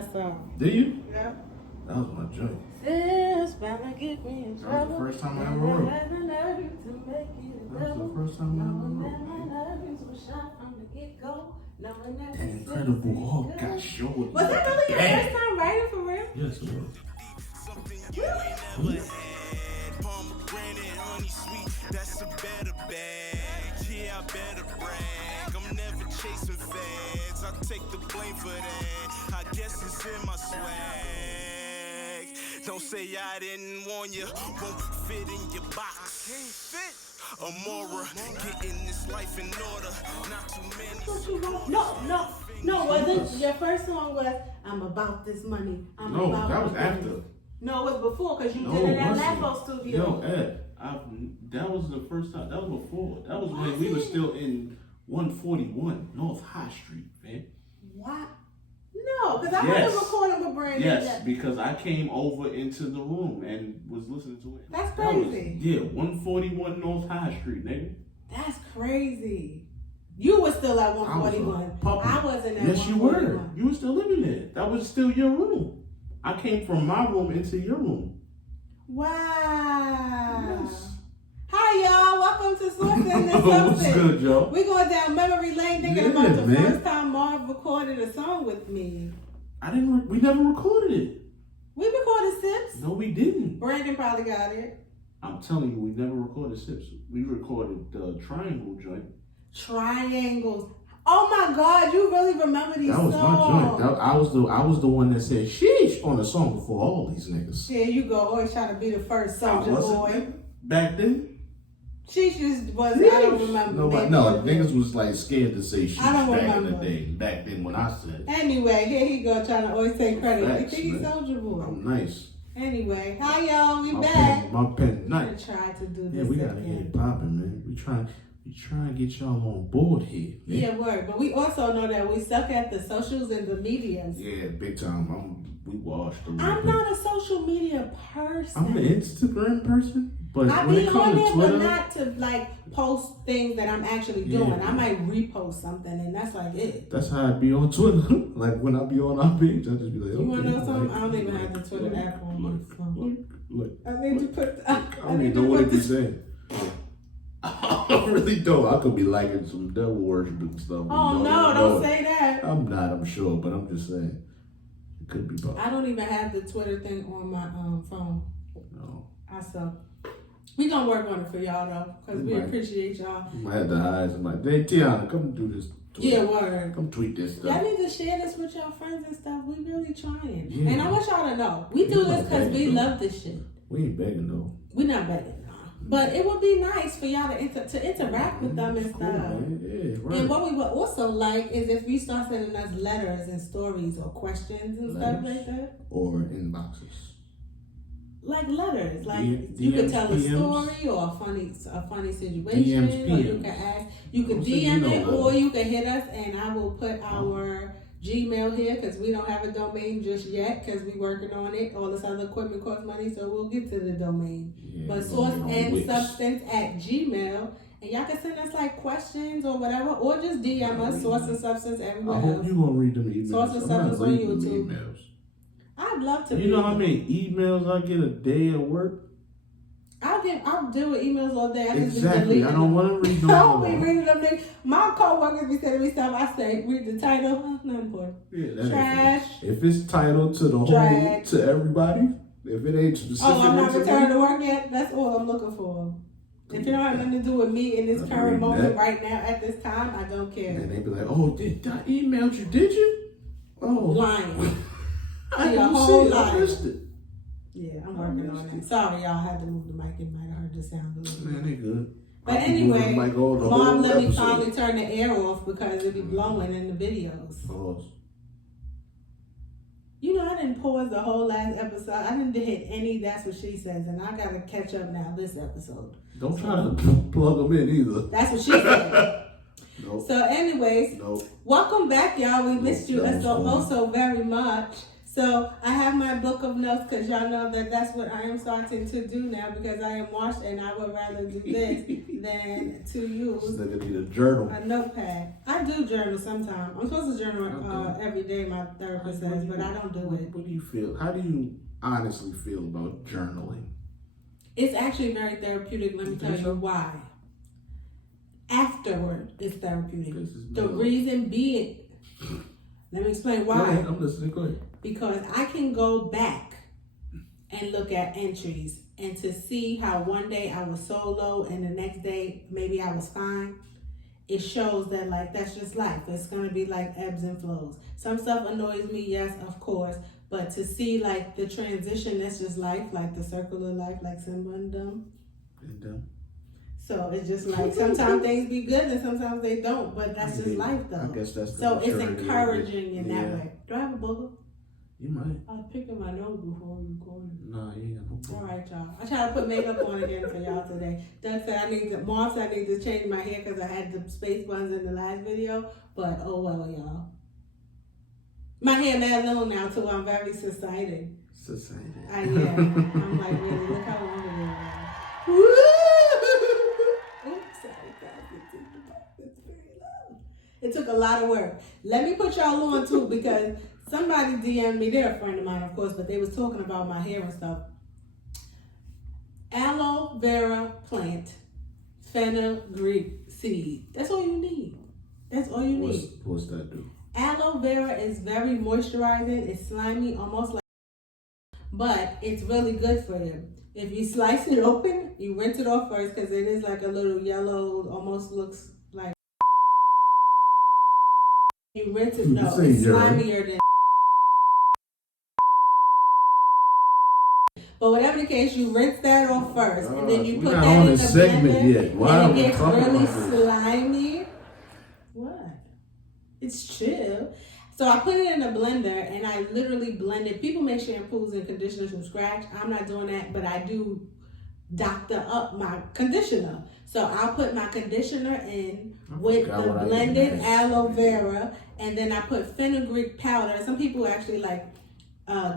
Do you? Yeah. That was my joint. This bound to get me in trouble. That was the first time I ever wrote. That was the first time I ever wrote. That Incredible Hulk got short. Was that really your first time writing for real? Yes, it was. Really? Pomegranate, honey sweet, that's a better bag. Yeah, I better brag. I'm never chasing fads. I take the blame for that. I guess it's in my swag. Don't say I didn't warn you. Won't fit in your box. Can't fit. Amora, getting this life in order. Not too many. No, wasn't your first song was I'm about this money. No, that was after. No, it was before because you No, did it at wasn't. Lapo Studio. Yo, Ed, that was the first time. That was before. That was when we were still in 141 North High Street, man. What? No, because I Yes. wasn't recording with Brandon. Yes, because I came over into the room and was listening to it. That's That was- crazy. yeah, 141 North High Street, nigga. That's crazy. You were still at 141. I wasn't at Yes, you 141. were. You were still living there. That was still your room. I came from my room into your room. Wow. Yes. Hi, y'all. Welcome to Source and the What's Substance. good, Joe? We going down memory lane thinking Yeah, about the man. first time Marv recorded a song with me. We never recorded it. We recorded Sips. No, we didn't. Brandon probably got it. I'm telling you, we never recorded Sips. We recorded the Triangle joint. Triangles. Oh my God, you really remember these That was songs. my joint. I was the one that said sheesh on the song before all these niggas. There you go. Always trying to be the first soldier boy. Back then? She just was, I don't remember. No, niggas was like scared to say sheesh I don't back remember. in the day. Back then when I said it. Anyway, here he go trying to always take credit. Facts, He's man. soldier boy. I'm nice. Anyway, hi y'all, we My back. pen I'm nice. gonna try to do this. Yeah, we gotta again. get it popping, man. We trying to get y'all on board here. Man. Yeah, word. But we also know that we suck at the socials and the medias. Yeah, big time. We washed a little I'm bit. not a social media person. I'm an Instagram person, but I when be it on comes there, to Twitter, but not to like post things that I'm actually doing. Yeah. I might repost something, and that's like it. that's how I be on Twitter. Like when I be on our page, I just be like, You wanna know okay, something? like, I don't even have the Twitter app on my phone. Look. I need to put. I don't even know what it be saying. I really don't. I could be liking some devil worship and stuff. Oh You no! Don't say that. I'm not. I'm sure, but I'm just saying it could be both. I don't even have the Twitter thing on my phone. No, I suck. We gonna work on it for y'all though, because we Right. appreciate y'all. I had the eyes. I'm like, hey Tiana, come do this. Tweet. Yeah, word. Come tweet this stuff. Y'all need to share this with your friends and stuff. We really trying. Yeah. And I want y'all to know, we do this because we love this shit. We ain't begging though. We not begging, nah. But it would be nice for y'all to interact with them and Cool, stuff. man. Yeah, right. And what we would also like is if you start sending us letters and stories or questions and stuff like that. Or inboxes. Like letters, like DMs, you could tell a PMs. story or a funny situation, DMs, or you PMs. can ask, you could Don't say you DM know it, that. or you can hit us, and I will put our Gmail here because we don't have a domain just yet because we working on it. All this other equipment costs money, so we'll get to the domain. Yeah, But we're source gonna be on and Wix. substance at Gmail, and y'all can send us like questions or whatever, or just DM us source and substance I everywhere hope else. you gonna read them emails. Source and I'm not substance on reading them YouTube. emails. I'd love to. You know read how them. many emails I get a day at work? I'll deal with emails all day. I just be Exactly. deleting I them. don't want to read them. I don't be anymore. reading them things. My co-workers be saying to me stuff. I say, read the title. Not important. Yeah, that ain't Trash. cool. If it's titled to the whole Drag. to everybody, if it ain't specific Oh, I'm not to returned me, to work yet? That's all I'm looking for. If it don't have nothing to do with me in this I'm current reading moment that. right now at this time, I don't care. and they be like, "Oh, did I emailed you? Did you? Oh, Lying. I Yeah, didn't whole see it. I lie. missed it. Yeah, I'm working on it. Sorry, y'all had to move the mic. It might have heard the sound a little bit. Man, they good. But I be moving anyway, the mic all the Mom whole let me episode. finally turn the air off because it be blowing in the videos. Pause. You know, I didn't pause the whole last episode. I didn't hit any That's What She Says, and I got to catch up now this episode. Don't try to plug them in either. That's what she said. Nope. So anyways, Nope. welcome back, y'all. We missed you That was so cool. very much. So I have my book of notes because y'all know that that's what I am starting to do now because I am washed and I would rather do this than to use This nigga need a journal. a notepad. I do journal sometimes. I'm supposed to journal every day, my therapist says, but I don't do it. What do you feel? How do you honestly feel about journaling? It's actually very therapeutic. Let me tell you why. Afterward, it's therapeutic. The reason being, let me explain why. Go ahead, I'm listening. Go ahead. Because I can go back and look at entries and to see how one day I was so low and the next day maybe I was fine. It shows that like that's just life. It's gonna be like ebbs and flows. Some stuff annoys me, yes, of course. But to see like the transition, that's just life, like the circle of life, like Simba and Dumb. And done. So it's just like sometimes things be good and sometimes they don't, but that's just life though. I guess that's the so it's maturity encouraging in that way. Do I have a booger? You might. I was picking my nose before we recorded. Nah, you ain't got no All right, y'all. I tried to put makeup on again for y'all today. Doug said Mom said I need to change my hair because I had the space buns in the last video. But oh well, y'all. My hair mad long now too. I'm very society. Society. I am. I'm like, really, look how long it is. Woo! Oops, sorry, guys. It's very loud. It took a lot of work. Let me put y'all on too because somebody DM'd me. They're a friend of mine, of course, but they was talking about my hair and stuff. Aloe vera plant, fenugreek seed. That's all you need. That's all you need. What's that do? Aloe vera is very moisturizing. It's slimy, almost like, but it's really good for you. If you slice it open, you rinse it off first because it is like a little yellow, almost looks like. You rinse it. No, it's slimier than. But whatever the case, you rinse that off first, and then you put that in the blender, and it gets really slimy. What? It's chill. So I put it in the blender, and I literally blend it. People make shampoos and conditioners from scratch. I'm not doing that, but I do doctor up my conditioner. So I'll put my conditioner in with the blended aloe vera, and then I put fenugreek powder. Some people actually like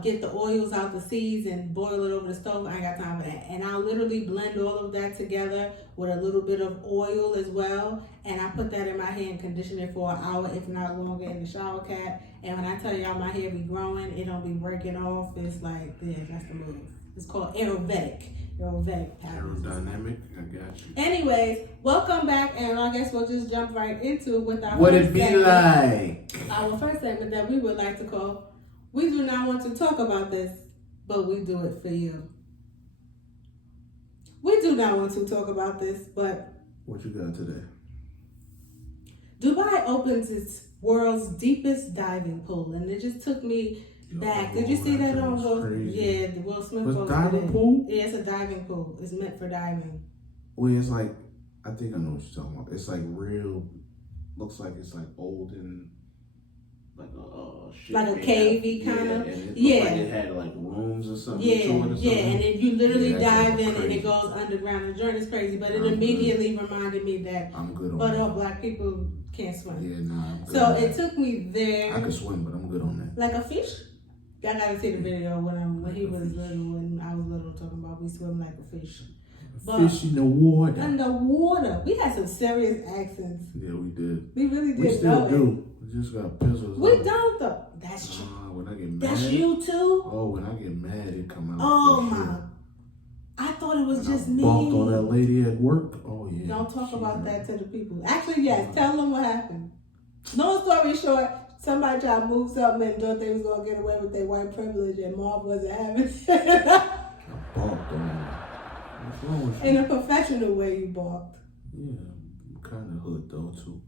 get the oils out the seeds and boil it over the stove. I ain't got time for that. And I'll literally blend all of that together with a little bit of oil as well. And I put that in my hair and condition it for an hour, if not longer, in the shower cap. And when I tell y'all my hair be growing, it don't be breaking off. It's like, yeah, that's the move. It's called aerobatic patterns. Aerodynamic, I got you. Anyways, welcome back, and I guess we'll just jump right into with our what first it be segment. like. Our first segment that we would like to call "We Do Not Want to Talk About This, but We Do It for You." We do not want to talk about this, but What you got today? Dubai opens its world's deepest diving pool, and it just took me back. Did you see that on Will? Yeah, the Will Smith was posted diving it. pool? Yeah, it's a diving pool. It's meant for diving. Well, it's like, I think I know what you're talking about. It's like real, looks like it's like old and like a ship. Like a cavey kind of. And it Yeah. like it had like rooms or something. Yeah, to it or something. and then you literally dive in and crazy. it goes underground. The journey's crazy, but it I'm immediately reminded me that I'm good on but that. black people can't swim. Yeah, nah, I'm good So on it that. took me there. I can swim, but I'm good on that. Like a fish? I gotta see the video when he was little, when I was little, talking about we swim like a fish. But fish in the water. Underwater. We had some serious accents. Yeah, we did. We really did. We still know do. We just got pistols. We don't though. That's true. When I get mad. That's you too? Oh, when I get mad, it come out. Oh for my. sure. I thought it was When just I me. bumped on that lady at work. Oh yeah. Don't talk She about know. that to the people. Actually, yes. Tell them what happened. No story short, somebody tried to move something and thought they was going to get away with their white privilege and Marv wasn't having it. I bumped on that. What's wrong with you? In a professional way, you balked. Yeah, kind of hood though too.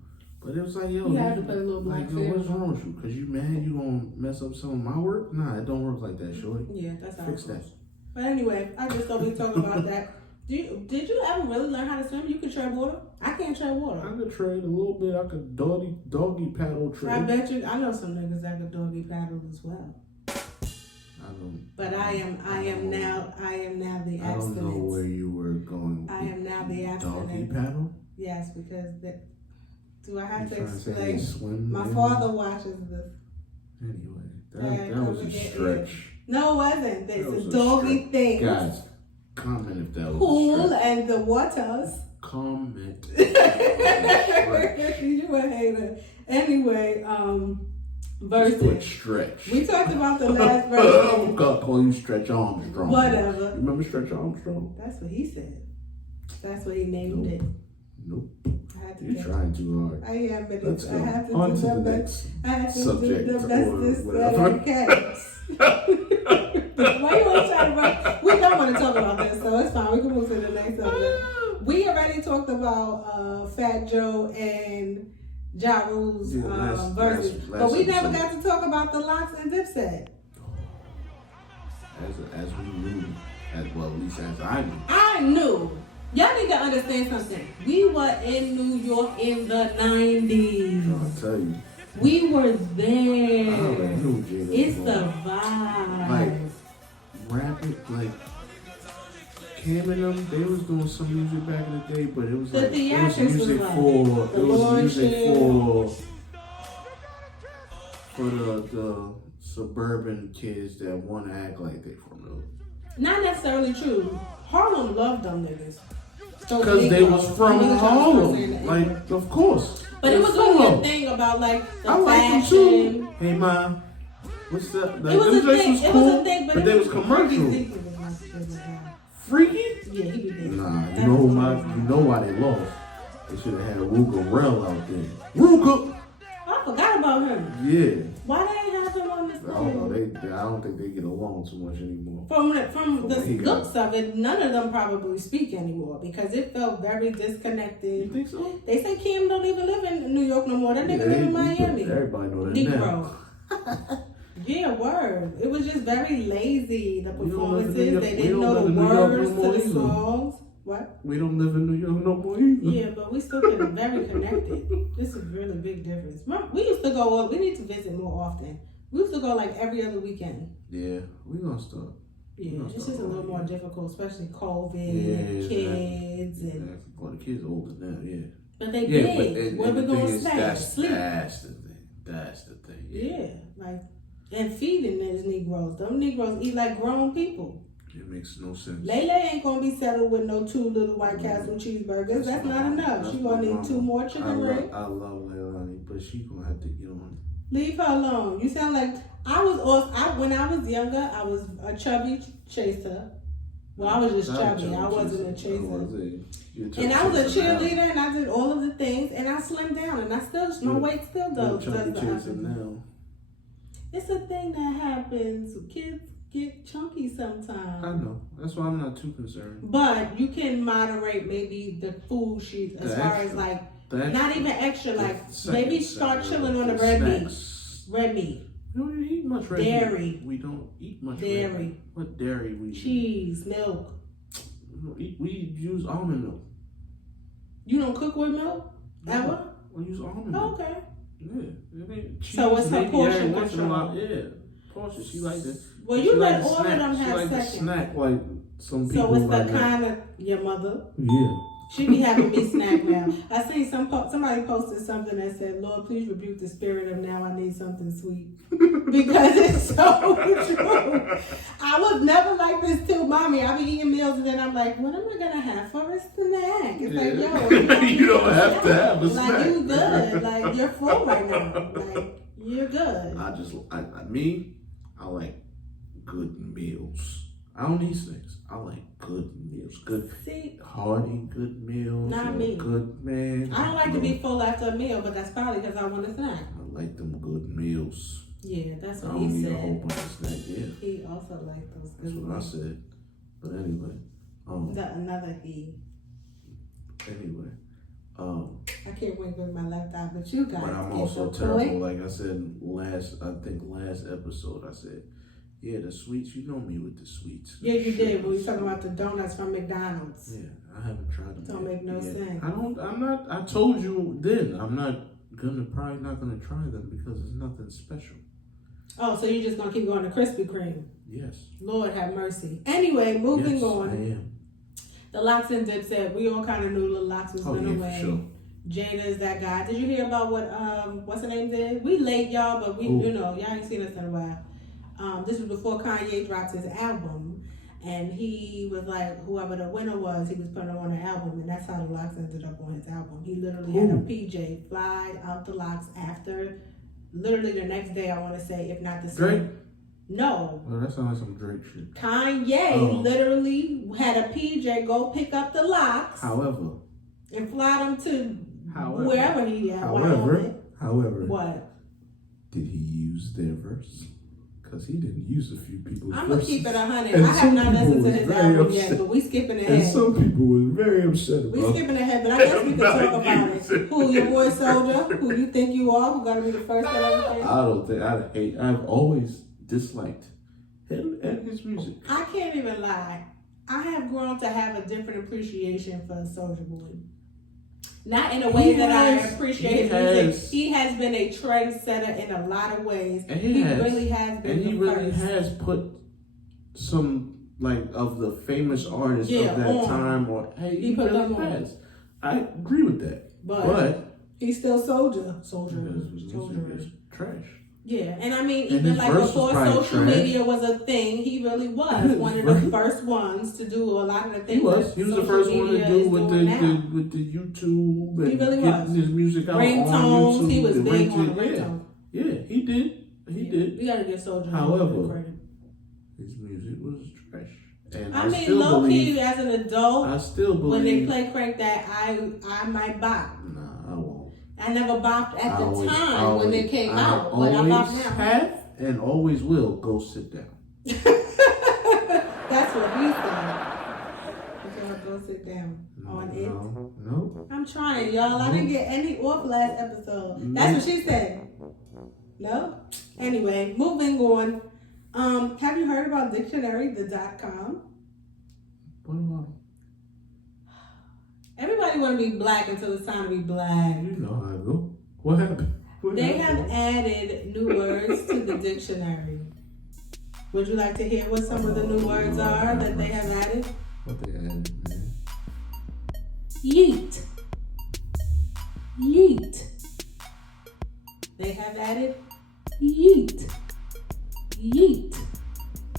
But it was like, yo, You had to put a little black yo, film what's on. wrong with you? Cause you mad you gonna mess up some of my work? Nah, it don't work like that, shorty. Yeah, that's how Fix it that. goes. But anyway, I just thought we'd talk about that. Did you ever really learn how to swim? You could tread water? I can't tread water. I could trade a little bit. I could doggy paddle I trade. bet you, I know some niggas that could doggy paddle as well. I don't. But I am now the I don't know where abstinence. you were going. I am now the Doggy abstinence. paddle? Yes, because do I have You to trying to say they explain? swim? My in? father watches this. Anyway. That was a stretch. No, it wasn't. That There's was a doggy thing. Guys, comment if that was Pool a stretch. and the waters. Comment. You a hater. Anyway, Just put verses. stretch. We talked about the last verse. I'm gonna call you Stretch Armstrong. Whatever. Remember Stretch Armstrong? That's what he said. That's what he named it. Nope. I had to You're trying too hard. I am, but Let's I go have to on do to the the best. next I have to subject do the or bestest that whatever. I can. Why you always trying to run? We don't want to talk about this, so it's fine. We can move to the next subject. We already talked about Fat Joe and Ja Rule's verses, but we never got to talk about the Locks and Dipset. As we knew, at least as I knew. I knew. Y'all need to understand something. We were in New York in the 90s. I'll tell you. We were there. I already knew Jada It's was the born. vibe. Like, rapid, like, Cam and them, they was doing some music back in the day, but it was The like, it was theatrics was music like for, the it was music Lord for the suburban kids that want to act like they from the. Not necessarily true. Harlem loved them niggas. Because they was from Harlem. Like, of course. But it was a good thing about like the I like them fashion. too. Hey, Ma. What's that? Like, It was a them joints thing. was It cool, was a thing, but they it was commercial. Freaky? Yeah, he be big. Nah, you know why they lost. They should have had a Ruger Rell out there. Ruger! I forgot about him. Yeah. Why they ain't have him on this I don't know. thing? I don't think they get along too much anymore. From the he got. looks of it, none of them probably speak anymore because it felt very You disconnected. think so? They say Kim don't even live in New York no more. That nigga live in Miami. Everybody know that now. Negro. Yeah, word. It was just very lazy, the We don't live in performances. New York- They we didn't don't know live the in New York no words more to the either. songs. What? We don't live in New York no more either. Yeah, but we still get very connected. This is a really big difference. We used to go, we need to visit more often. We used to go like every other weekend. Yeah, we gonna start. Yeah, it's just a little more difficult, especially COVID, Yeah, kids, and Yeah, well, the kids older now, yeah. but they Yeah, big. Where and we the gonna thing is, stay? Sleep. That's the thing. That's the thing. Yeah, like and feeding those Negroes. Them Negroes eat like grown people. It makes no sense. Lele ain't gonna be settled with no 2 little White Castle cheeseburgers. That's not enough. She gonna need 2 more chicken rings. I love Leilani, but she gonna have to get on. Leave her alone. You sound like when I was younger, I was a chubby chaser. Well, I was just chubby. I wasn't a chaser. And I was a cheerleader, and I did all of the things, and I slimmed down, and my weight still does the opposite. now. It's a thing that happens. Kids get chunky sometimes. I know. That's why I'm not too concerned. But you can moderate maybe the food sheet as far as like not even extra, like maybe start chilling on the red meat. Red meat. We don't eat much red Dairy. meat. We don't eat much Dairy. red meat. What dairy we eat? Cheese, milk. We use almond milk. You don't cook with milk? Ever? We use almond milk. Okay. Yeah. So it's her portion control. Yeah. Portion. She like that. Well, you let all of them have second. second. Snack like some people. So it's like the kind of your mother. Yeah. She be having me snack now. I seen somebody posted something that said, "Lord, please rebuke the spirit of now. I need something sweet," because it's so true. I was never like this too, mommy. I be eating meals and then I'm like, "What am I gonna have for a snack?" It's like, yo, you don't have to have a snack. Like you good. Like you're full right now. Like you're good. I like good meals. I don't eat snacks. I like good meals. Good, hearty, good meals. Not me. Good man. I don't like to be full after a meal, but that's probably because I want a snack. I like them good meals. Yeah, that's I what don't he need said. a whole bunch of snacks. Yeah, He also liked those good that's what I ones. said. But anyway, Another he. Anyway, I can't wait with my left eye, but you guys. but I'm also terrible. Like I said last episode, I said, yeah, the sweets. You know me with the sweets. Yeah, you did. When we were talking about the donuts from McDonald's. Yeah, I haven't tried them. Don't make no sense. I'm not. I told you then. I'm probably not gonna try them because it's nothing special. Oh, so you're just gonna keep going to Krispy Kreme? Yes. Lord have mercy. Anyway, moving on. I am. The Locks and Dipset. We all kind of knew the Locks was going away. For sure. Jada is that guy. Did you hear about what's her name did? We late, y'all, but y'all ain't seen us in a while. This was before Kanye dropped his album, and he was like, whoever the winner was, he was putting her on the album, and that's how the locks ended up on his album. He literally had a PJ fly out the locks after, literally the next day, I want to say, if not the same. Drake? No. Well, that sounds like some Drake shit. Kanye literally had a PJ go pick up the locks. However. And fly them to wherever he at. However. What? Did he use their verse? Because he didn't use a few people's I'm going to keep it 100. And I have not listened to his album upset. yet, but we skipping ahead. And some people was very upset about it. We skipping ahead, but I guess we could talk about it. Who, your boy Soldier? Who you think you are? Who got to be the first at everything? I don't think, I've always disliked him and his music. I can't even lie. I have grown to have a different appreciation for Soulja Boy. Not in a way that I appreciate his music. He has been a trendsetter in a lot of ways. And he really has been. And he really has put some of the famous artists of that time. Or he put really them has. I agree with that. But he's still Soulja. Soulja is trash. Yeah, and I mean, even before social media was a thing, he really was one of the first ones to do a lot of the things. He was the first one to do with the YouTube and he really was. His music out ringtones. On YouTube. He was big on the ringtone. Yeah, he did. He did. We gotta get Soulja. However, his music was trash. And I mean, low key as an adult, I still believe when they play Crank That, I might bop. Nah, I won't. I never bopped at the time when they came out, but I bop now. Have and always will go sit down. That's what he said. Go sit down on it. No. I'm trying, y'all. I didn't get any off last episode. That's what she said. No? Anyway, moving on. Have you heard about dictionary.com? What about it? Everybody want to be black until it's time to be black. You know how I go. What happened? They have added new words to the dictionary. Would you like to hear what some of the new words are that they have added? What they added, man? Yeet. Yeet. They have added yeet. Yeet.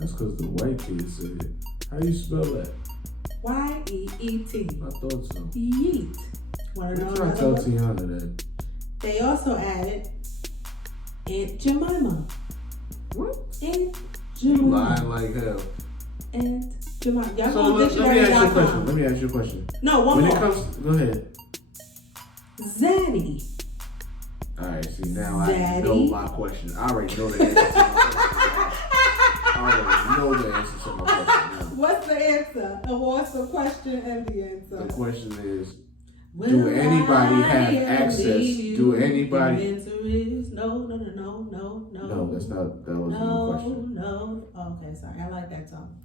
That's because the white kids said it. How do you spell that? Y-E-E-T. I thought so. Yeet. Want to know trying to tell Tiana that. They also added Aunt Jemima. What? Aunt Jemima. You lying like hell. Aunt Jemima. Y'all so let me ask you a question. No, one more. Go ahead. Zaddy. Alright, see now I know my question. I already know the answer to my question. I already know the answer to my question. What's the answer? What's the question and the answer? The question is, do anybody have access? Do anybody? The answer is no. No, that's not. That wasn't the question. No. Okay, sorry. I like that song.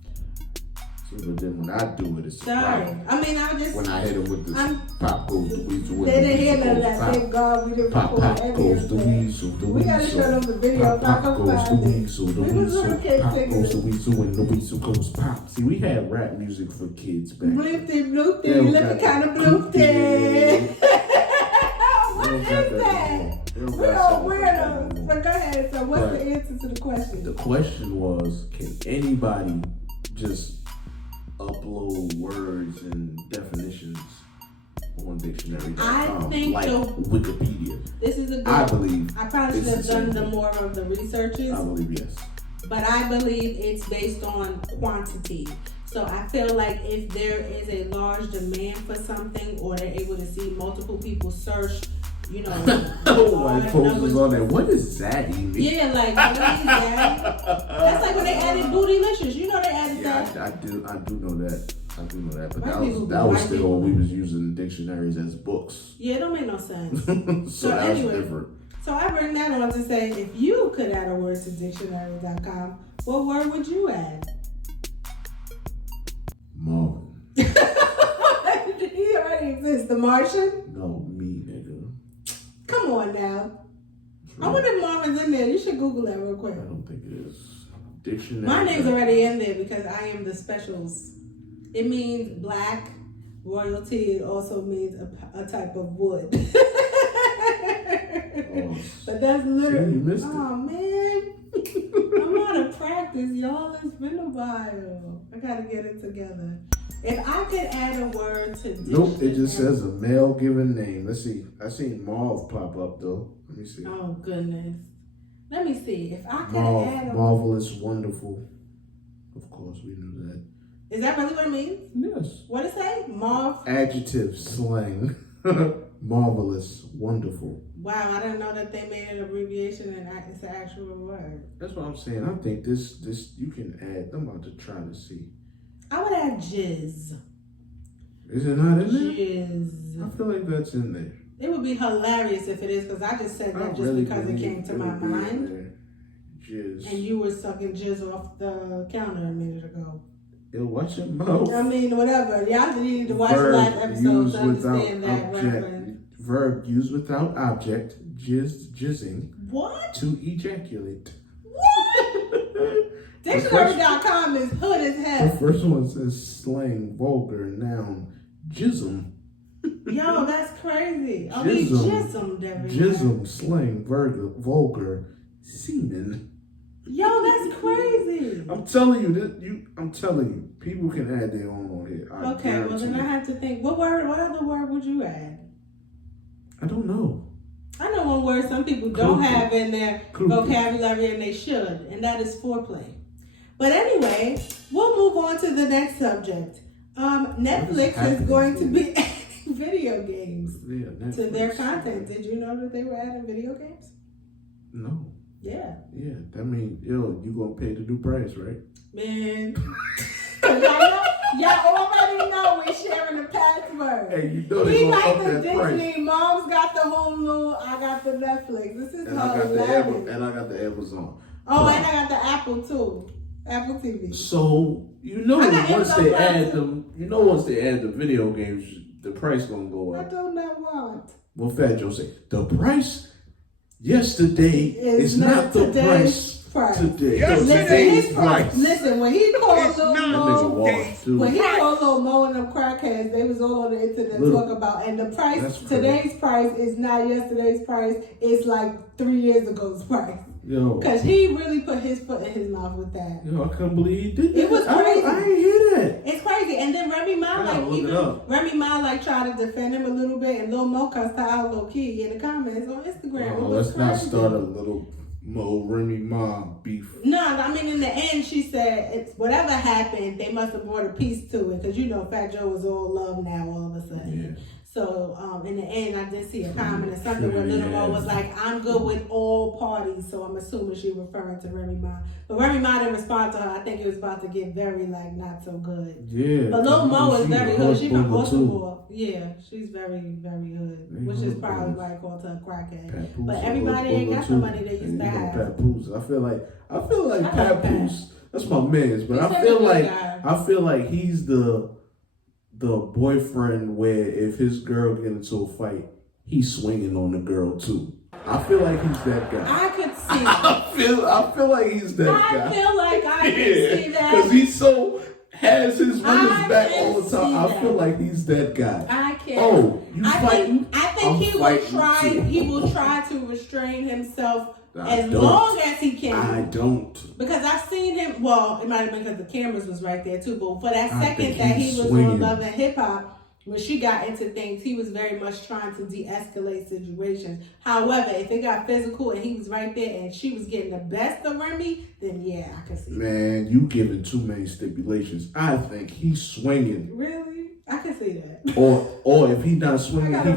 See, but then when I do it, it's sorry. I mean, I just when I hit him with the pop goes the weasel. They didn't hear none of that. Thank God we didn't record pop goes the weasel. We gotta show them the video. Pop goes the weasel. The weasel. Pop goes the weasel, and the weasel goes pop. See, we had rap music for kids back then. Bloopty, you looking kind of bloopty. What is that? We all weirdos. But go ahead. So, what's the answer to the question? The question was, can anybody just upload words and definitions on dictionary.com I think like Wikipedia? This is a good. I believe. I probably should have done the more of the researches. I believe yes. But I believe it's based on quantity. So I feel like if there is a large demand for something, or they're able to see multiple people search, white folks was on there. What does that even mean? Yeah, like what is that? That's like when they added Bootylicious. You know they added that. Yeah, I do know that. But that was still when we was using dictionaries as books. Yeah, it don't make no sense. so that was different. So I bring that on to say, if you could add a word to dictionary.com, what word would you add? Marvin. He already exists. The Martian? No, me, nigga. Come on now. I wonder if Marvin's in there. You should Google that real quick. I don't think it is. Dictionary. My name's already in there because I am the specials. It means black Royalty also means a type of wood. But that's literally. You missed oh, man. I'm out of practice, y'all. It's been a while. I gotta get it together. If I could add a word to dish. Nope, it just says a male given name. Let's see. I seen Mauve pop up though. Let me see. Oh goodness. Let me see. If I could add a marvelous, wonderful. Of course, we knew that. Is that really what it means? Yes. What it say? Mauve. Adjective slang. Marvelous, wonderful. Wow, I didn't know that they made an abbreviation and it's an actual word. That's what I'm saying. I think this you can add. I'm about to try to see. I would add jizz. Is it not in there? Jizz. I feel like that's in there. It would be hilarious if it is, because I just said that just because it came to my mind. Jizz. And you were sucking jizz off the counter a minute ago. Yo, watch your mouth. I mean, whatever. Y'all need to watch the last episode to understand that reference. Verb used without object. Jizzing. What? To ejaculate. What? Dictionary.com is hood as hell. The first one says slang, vulgar, noun, jism. Yo, that's crazy. Oh, Jism, slang, vulgar, semen. Yo, that's crazy. I'm telling you, people can add their own on here. Okay, well then I have to think. What other word would you add? I don't know. I know one word some people don't have in their vocabulary and they should, and that is foreplay. But anyway, we'll move on to the next subject. Netflix is going to be adding video games to their content. Did you know that they were adding video games? No. Yeah. Yeah, that means, you gonna pay the new price, right? Man. Y'all already know we're sharing the password. Hey, you know they gonna up that Disney. price. Mom's got the Hulu. I got the Netflix. This is and how I got the Amazon. Oh, and I got the Apple too. Apple TV. So once they add the video games, the price gonna go up. I do not want. Well, Fat Joe say the price yesterday is not the price today. Today's price. Listen, when he called Lil Mo and them crackheads, they was all on the internet talking about, and the price, today's price is not yesterday's price. It's like 3 years ago's price. Because he really put his foot in his mouth with that. I couldn't believe he did that. It was crazy. I didn't hear that. It's crazy. And then Remy Ma tried to defend him a little bit, and Lil Mo cussed her out low key in the comments on Instagram. Let's not start a little Mo Remy Ma beef. No, I mean in the end she said it's whatever happened, they must have brought a piece to it, because Fat Joe is all love now all of a sudden. Yeah. So in the end, I did see a comment or something where Little Mo was like, "I'm good with all parties," so I'm assuming she referring to Remy Ma. But Remy Ma didn't respond to her. I think it was about to get very not so good. Yeah. But Little Mo is very good. She's from Baltimore. Yeah, she's very, very good. Which is probably why I called her a crackhead. But everybody ain't got the money they used to have. Papoose. I feel like Papoose. That's my man's, but I feel like he's the boyfriend where if his girl get into a fight, he's swinging on the girl too. I feel like he's that guy. I could see. I feel like he's that guy. I feel like I can see that because he has his women's back all the time. I feel like he's that guy. I can't. Oh, you fighting? I think he will try. He will try to restrain himself as long as he can. I don't. Because I've seen him, well, it might have been because the cameras was right there too, but for that second that he was on Love and Hip Hop, when she got into things, he was very much trying to de-escalate situations. However, if it got physical and he was right there and she was getting the best of Remy, then yeah, I can see that. Man, you giving too many stipulations. I think he's swinging. Really? I can see that. Or if he's not swinging, he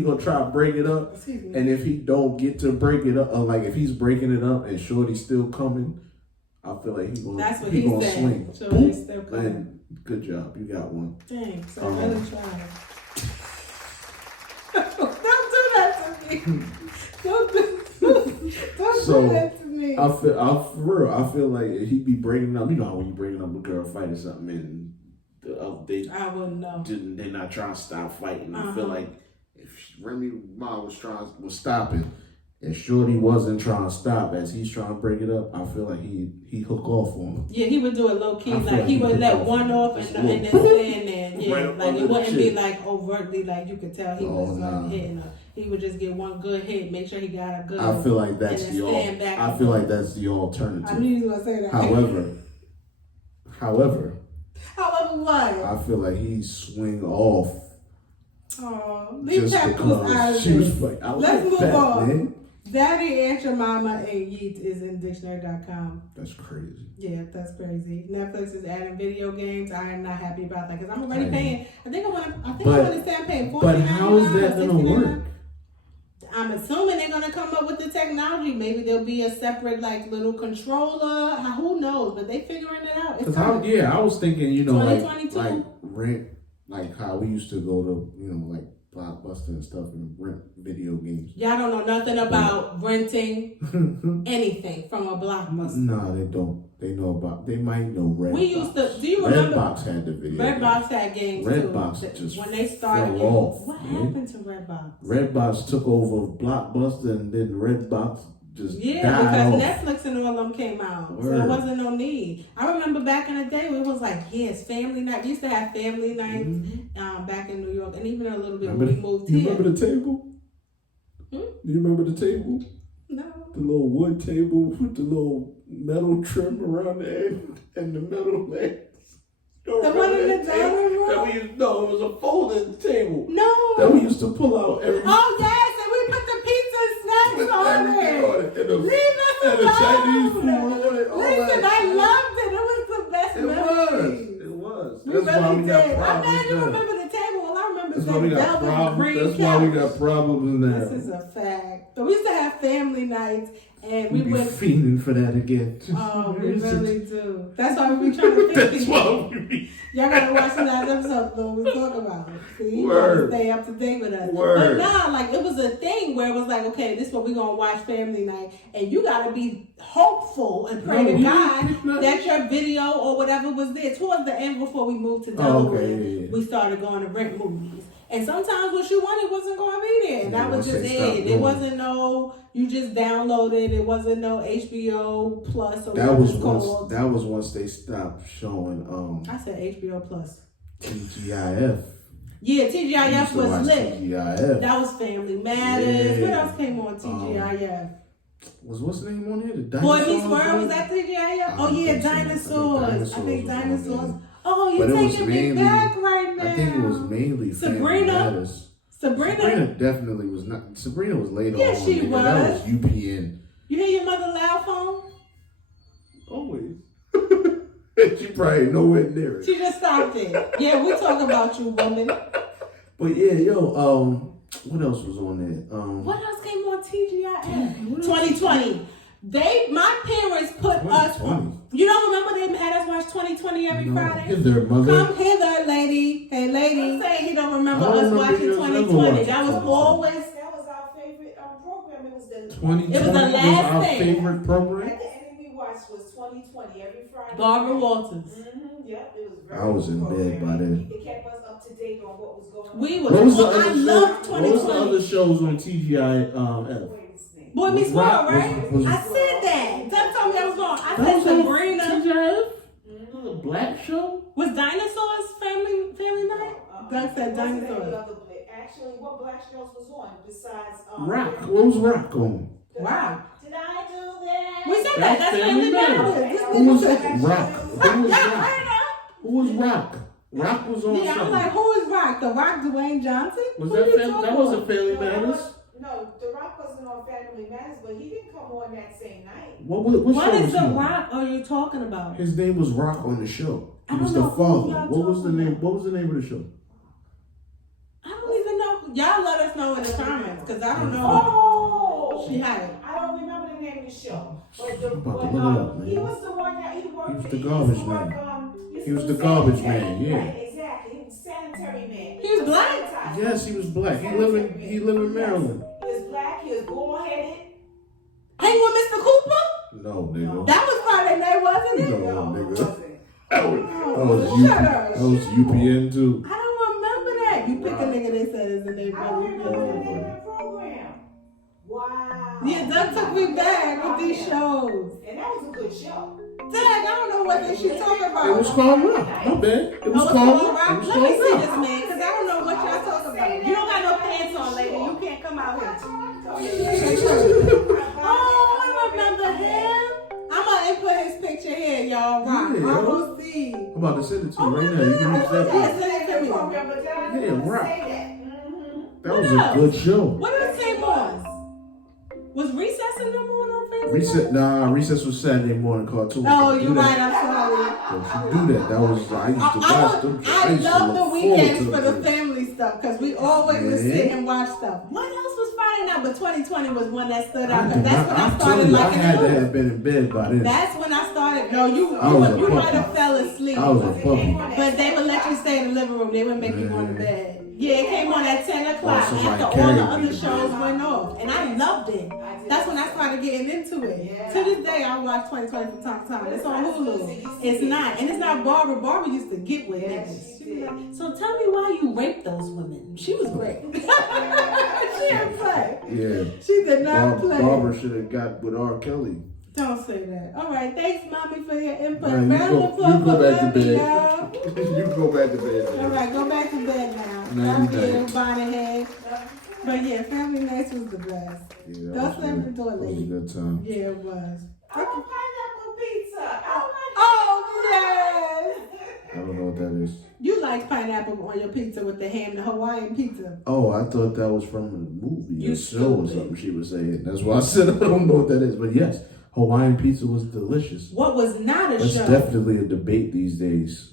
gonna try to break it up. And if he don't get to break it up, like if he's breaking it up and Shorty's still coming, I feel like he's gonna swing. Shorty's still coming. Man, good job, you got one. Thanks, I really tried. Don't do that to me. Don't do that to me. I feel like he be breaking up. You know how when you breaking up a girl fight or something and I wouldn't know. They're not trying to stop fighting. I feel like if Remy Ma was stopping, and Shorty wasn't trying to stop as he's trying to break it up, I feel like he hook off on him. Yeah, he would do it low key. Like he would let one off and then stand there. Yeah, right, like it wouldn't be like overtly like you could tell he was hitting her. He would just get one good hit, make sure he got a good. I feel like that's the alternative. I knew you was gonna say that. However, what? I feel like he swing off. Oh, leave Papoose out of she was this. like, Let's move on. Man. Daddy, Aunt Your Mama, and Yeet is in dictionary.com. That's crazy. Yeah, that's crazy. Netflix is adding video games. I am not happy about that because I'm already paying. I think I want to say I'm paying $49. But how is that going to work? I'm assuming they're going to come up with the technology. Maybe there'll be a separate like little controller. Who knows? But they figuring it out. I was thinking, you know, like rent, like how we used to go to, you know, like Blockbuster and stuff and rent video games. Y'all don't know nothing about renting anything from a Blockbuster. No, they don't. They might know Redbox. We used to. Do you remember? Redbox had the video. Redbox had games too. Redbox just when they started. fell off. What happened to Redbox? Redbox took over Blockbuster, and then Redbox just died because off. Netflix and all them came out, Word. so there wasn't no need. I remember back in the day, it was like it's family night. We used to have family nights back in New York, and even a little bit when we moved here. You remember the table? Do you remember the table? No. The little wood table with the little metal trim around the end and the metal legs. The one in the dining room? No, it was a folding table. No. That we used to pull out every. Oh yes, and we put the pizza and snacks on it. Leave us alone. And the Chinese food on it. Listen, I loved it. It was the best memory. It was. We really did. I'm not even remember the table. All I remember is that velvet green couch. That's why we got problems now. This is a fact. So we used to have family nights, and we went fiending for that again. Oh, we really do. That's why we be trying to fix That's why we be. Y'all gotta watch the last episode though. We talk about it. See, you Word. gotta stay up to date with us. Word. But nah, like it was a thing where it was like, okay, this is what we gonna watch family night, and you gotta be hopeful and pray to God that your video or whatever was there. Towards the end, before we moved to Delaware, we started going to rent movies. And sometimes what you wanted wasn't going to be there. And that was just it. There wasn't no, you just downloaded. It wasn't no HBO Plus or whatever it's called. That was once they stopped showing. I said HBO Plus. TGIF. Yeah, TGIF was lit. TGIF. That was Family Matters. Yeah. What else came on TGIF? What's the name on here? The Boy Meets World, was that TGIF? Oh yeah, Dinosaurs. I think Dinosaurs. Oh, you're taking me back right now. I think it was mainly Sabrina. Sabrina definitely was not. Sabrina was later on. Yeah, she was. That was UPN. You hear your mother loud phone? Always. She probably nowhere near it. She just stopped it. Yeah, we talk about you, woman. But yeah, what else was on there? What else came on TGIF? 2020. My parents put us on. You don't remember they had us watch 2020 every Friday? Hither, mother. Come hither, lady. Hey, lady. I'm saying you don't remember us watching 2020. That was always. That was our favorite program. It was the 2020. It was the last our thing. favorite program. At the end we watched was 2020 every Friday. Barbara Walters. Yep, it was very. I was in bed by then. It kept us up to date on what was going on. We was. I love 2020. What was the other shows on TGIF? Boy Meets World, right? I said that. Don't tell me I was wrong. I said Sabrina. TGIF? The black show? Was Dinosaurs family night? Doug said Dinosaurs. Actually, what black shows was on besides Rock? What was Rock on? Wow. Did I do that? We said that. That's Family Matters. Who was that? Rock. Who was Rock? Rock was on. Yeah, I'm like, who is Rock? The Rock, Dwayne Johnson? Was that wasn't Family Matters? No, The Rock wasn't on Family Matters, but he didn't come on that same night. What is The Rock are you talking about? His name was Rock on the show. He was the father. What was the name? What was the name of the show? I don't even know. Y'all let us know in the comments, because I don't know. Oh! She had it. I don't remember the name of the show. But He was the one that he worked. He was the garbage man. He was the garbage man, yeah. Exactly. He was sanitary man. He was black? Yes, he was black. He lived in Maryland. He was black. He was bald-headed. Hang with Mr. Cooper? No, nigga. That was Friday night, wasn't it? No, nigga. Wasn't. That was UPN too. I don't remember that. You pick a nigga they said is the name I don't remember the name of of the program. Wow. Yeah, Y'all took me back with these shows. And that was a good show. Dang, I don't know what they should talk about. It was called Rock. My bad. It was called Rock. Let me see this man, because I don't know what y'all talking about. You don't got no pants on, lady. You can't come out here. Oh, I remember him. I'm going to input his picture here, y'all. Rock. Yeah. ROC. I'm about to send it to you right now. You can use that. Yeah, Rock. That was a good show. What did it say was? Was Recess in them on Facebook? Recess was Saturday morning cartoon. Oh, you're right. I'm sorry. Don't you do that. That was, I used to watch them. I love the weekends for the family stuff because we always would sit and watch stuff. What else was Friday night? But 2020 was one that stood out. That's when I started I had to have been in bed by then. That's when I started. No, you might have fell asleep. I was a puppy. But they would let you stay in the living room. They wouldn't make you go to bed. Yeah, it came on at 10 o'clock after all the other shows went off. And I loved it. That's when I started getting into it. Yeah. To this day, I watch 2020 from time to time. It's on Hulu. It's not. And it's not Barbara. Barbara used to get with niggas. So tell me why you raped those women. She was great. She didn't play. Yeah. She did not play. Barbara should have got with R. Kelly. Don't say that. All right. Thanks, Mommy, for your input. You go back to bed. Y'all. You go back to bed. All right. Go back to bed now. Love you, Bonnehead. But yeah, Family Nights was the best. Yeah, Don't slam the door, lady. It was a good time. Yeah, it was. Pineapple pizza. Oh, yes. I don't know what that is. You like pineapple on your pizza with the ham, the Hawaiian pizza. Oh, I thought that was from a movie You or show or stupid. something she was saying. That's why I said I don't know what that is. But yes, Hawaiian pizza was delicious. What was not a That's show? definitely a debate these days.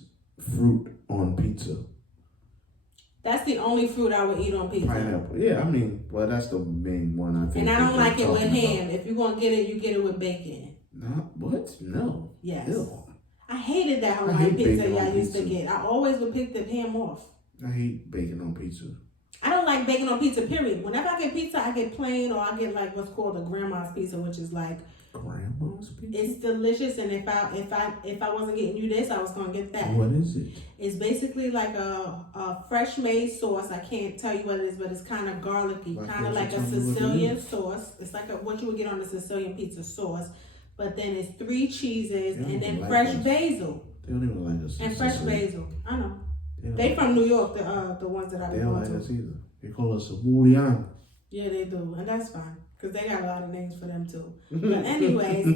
Fruit on pizza. That's the only fruit I would eat on pizza. Pineapple. Yeah, I mean, well, that's the main one I think. And I don't like it with talking ham. about. If you're going to get it, you get it with bacon. What? No. Yes. Ew. I hated that I Hawaiian hate pizza bacon on y'all used to pizza. get. I always would pick the ham off. I hate bacon on pizza. I don't like bacon on pizza, period. Whenever I get pizza, I get plain or I get like what's called a grandma's pizza, which is like Grandma's pizza? it's delicious. And if I wasn't getting you this, I was gonna get that. What is it? It's basically like a fresh made sauce. I can't tell you what it is, but it's kind of garlicky, kind of like a Sicilian sauce. It's like what you would get on a Sicilian pizza sauce, but then it's 3 cheeses and then fresh basil. They don't even like us. And fresh basil. I know. They from New York, the ones that I've They been don't going like to. us either. They call us a Wulian. Yeah, they do, and that's fine because they got a lot of names for them too. But anyways,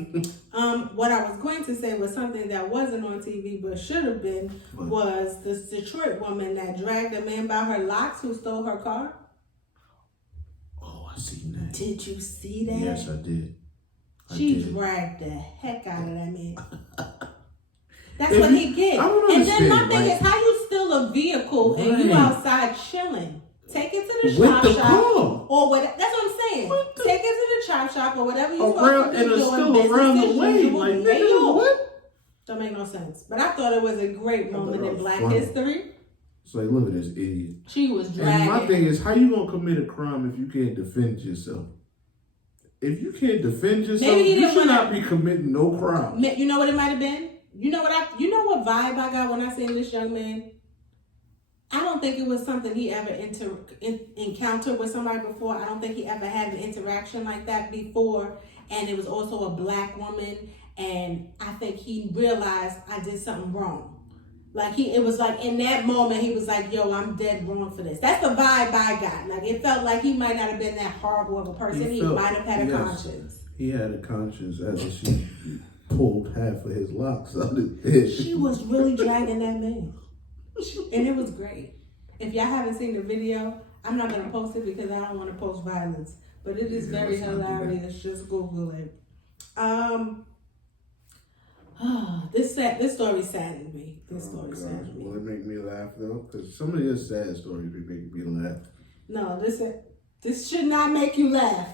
what I was going to say was something that wasn't on TV but should have been was this Detroit woman that dragged a man by her locks who stole her car. Oh, I seen that. Did you see that? Yes, I did. She dragged the heck out of that man. That's what he get. And then my thing is, how you steal a vehicle and you outside chilling? Take it to the chop shop or whatever. That's what I'm saying. Take it to the chop shop or whatever you're supposed to be doing. Business around as the way. usual. Like, Hey, yo. what? Don't make no sense. But I thought it was a great moment in Black history. It's like, look at this idiot. She was dragging. And my thing is, how you gonna commit a crime if you can't defend yourself? If you can't defend yourself, you should not be committing no crime. You know what it might have been? You know what vibe I got when I seen this young man? I don't think it was something he ever encountered with somebody before. I don't think he ever had an interaction like that before. And it was also a black woman. And I think he realized I did something wrong. Like it was like in that moment, he was like, yo, I'm dead wrong for this. That's the vibe I got. Like it felt like he might not have been that horrible of a person. He might have had a conscience. He had a conscience as she pulled half of his locks out of his head. She was really dragging that man. And it was great. If y'all haven't seen the video, I'm not going to post it because I don't want to post violence. But it is very hilarious. Just Google it. This story saddened me. Saddened me. Will it make me laugh though? Because some of your sad stories make me laugh. No, this should not make you laugh.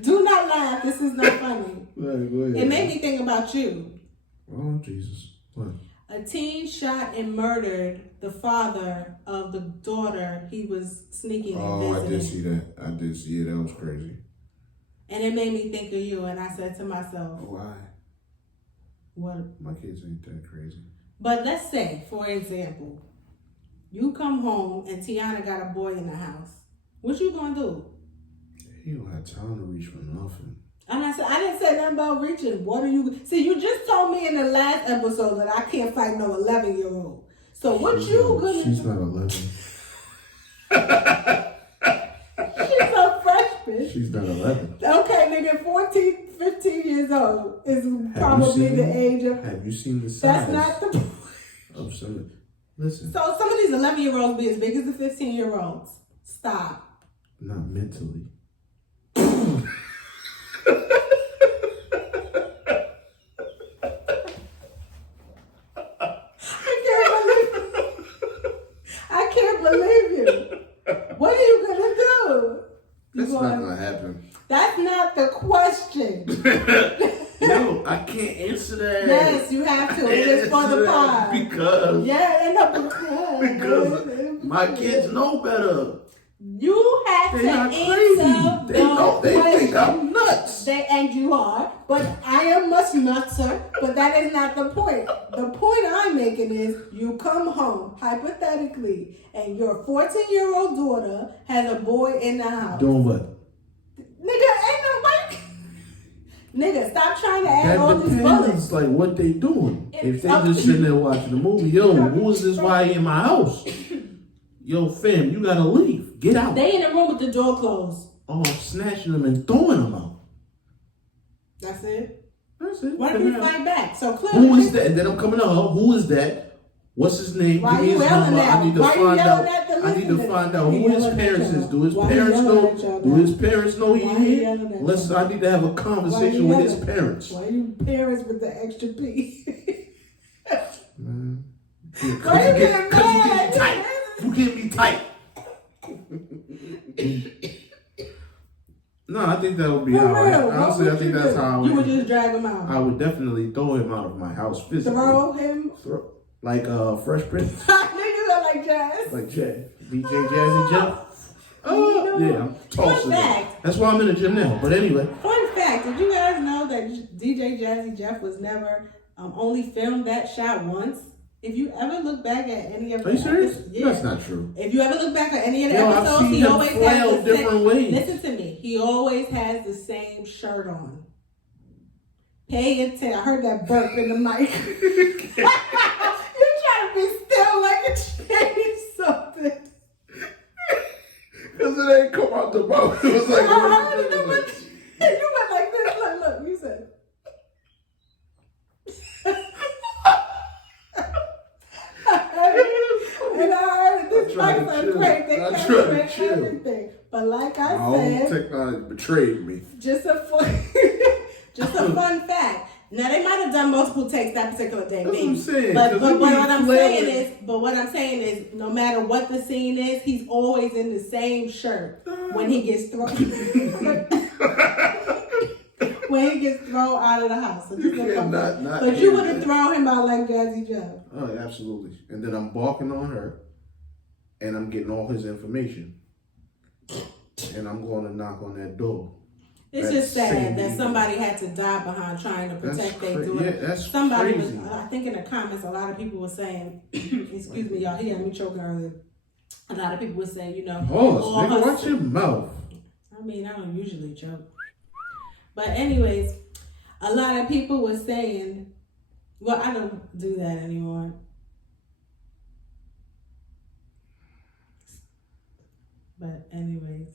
Do not laugh. This is not funny. Right, go ahead. It made me think about you. Oh, Jesus. What? A teen shot and murdered the father of the daughter he was sneaking and visiting. Oh, I did see that. I did see it. That was crazy. And it made me think of you, and I said to myself, why? What? My kids ain't that crazy. But let's say, for example, you come home and Tiana got a boy in the house. What you gonna do? He don't have time to reach for nothing. And I didn't say nothing about reaching. What are you? See, you just told me in the last episode that I can't fight no 11-year-old. So what She's you not, gonna She's do? not 11. She's a freshman. She's not 11. Okay, nigga, 14, 15 years old is probably the age of... Have you seen the size? That's not the... Of some... Listen. So some of these 11-year-olds be as big as the 15-year-olds. Stop. Not mentally. I can't believe you. What are you gonna do? That's not gonna happen. That's not the question. No, I can't answer that. Yes, you have to. It is for the pod. Because. Yeah, because my kids know better. You have They to are answer crazy. They think I'm nuts. And you are, but I am much nutser. But that is not the point. The point I'm making is you come home, hypothetically, and your 14-year-old daughter has a boy in the house. Doing what? Nigga, ain't nobody. Nigga, stop trying to add all these bullets. Like what they doing. If they just sitting there watching the movie, yo, who is this why in my house? Yo, fam, you gotta leave. Get out. They in the room with the door closed. Oh, I'm snatching them and throwing them out. That's it? That's it. What if you fight back? So clearly. Who is that? And then I'm coming out. Who is that? What's his name? Why Give me you his yelling number. at? I need to Why you find yelling out. at the I need to listener? find out He who his yelling at parents y'all. is. Do his Why he parents yelling know? at y'all Do now? his parents know Why he he yelling here? at Listen, y'all? I need to have a conversation with his parents. Why you parents with the extra P? Man. Why you getting mad? You get me tight. No, I think that would be how I honestly, I think that's how I would. You would just drag him out. I would definitely throw him out of my house physically. Throw him? Like Fresh Prince. Niggas are like Jazz. Like DJ Jazzy Jeff. Oh, yeah, I'm tossing it. That's why I'm in the gym now. But anyway. Fun fact, did you guys know that DJ Jazzy Jeff was never only filmed that shot once? If you ever look back at any of the episodes, are you serious? Yeah. That's not true. If you ever look back at any of the I've episodes, seen he him always flail has the different ways. Listen to me. He always has the same shirt on. Pay attention. I heard that burp in the mic. You're trying to be still like a change something. Because it ain't come out the mouth. It was like. I heard it. You went like this. Look. You said. And I heard this mics are great. They capture everything. But like I said, technology betrayed me. Just a fun fact. Now they might have done multiple takes that particular day. That's what I'm saying. But what I'm saying is, no matter what the scene is, he's always in the same shirt when he gets thrown. When he gets thrown out of the house. So but you would have thrown him out like Jazzy Jeff. Oh, absolutely. And then I'm barking on her, and I'm getting all his information, and I'm going to knock on that door. It's just sad that somebody had to die behind trying to protect their daughter. Yeah, that's somebody crazy. I think in the comments, a lot of people were saying, excuse me, y'all, he had me choking earlier. A lot of people were saying, you know, nigga, watch your mouth. I mean, I don't usually choke. But anyways, a lot of people were saying, well, I don't do that anymore. But anyways.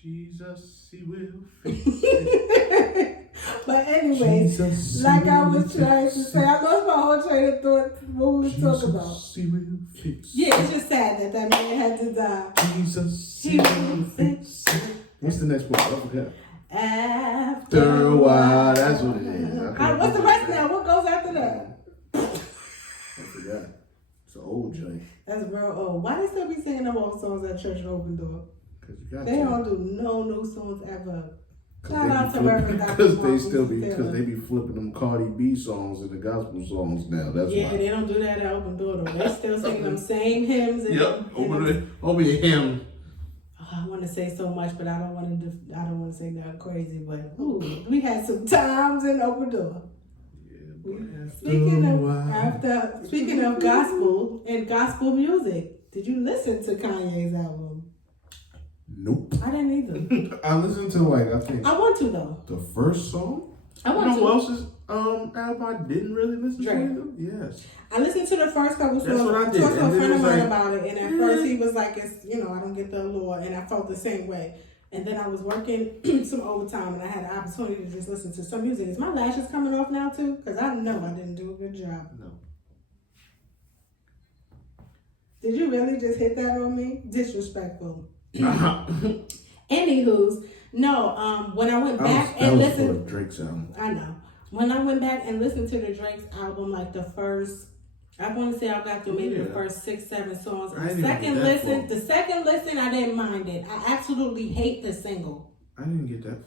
Jesus, he will fix it. But anyways, Jesus, like I was trying to say, I lost my whole train of thought what we were talking about. He will fix it. Yeah, it's just sad that man had to die. Jesus, he will fix it. What's the next one? I forgot. After a while. That's what it is. What's the rest now? What goes after that? I forgot. It's an old joint. That's real old. Why they still be singing them old songs at church and open door? They don't do no new songs ever. Shout out to Reverend Dr. Because they be flipping them Cardi B songs and the gospel songs now. That's why. They don't do that at open door though. They still sing them same hymns. Over the hymn. I want to say so much, but I don't want to say nothing crazy. But we had some times in open door. Speaking of gospel and gospel music, did you listen to Kanye's album? Nope. I didn't either. I listened to I think I want to though. the first song. I want you know to. who else's album I didn't really listen Drake. to either? Yes. I listened to the first couple songs. That's what I did. Talked to a And friend of then it was mine about it, and at first he was like, "It's I don't get the allure," and I felt the same way. And then I was working some overtime, and I had the opportunity to just listen to some music. Is my lashes coming off now too? Because I know I didn't do a good job. No. Did you really just hit that on me? Disrespectful. Uh-huh. Anywho's, no. When I went back that and was listened, for Drake's album. I know. When I went back and listened to the Drake's album, like the first, I want to say I got through maybe the first 6-7 songs. The second listen, I didn't mind it. I absolutely hate the single. I didn't get that.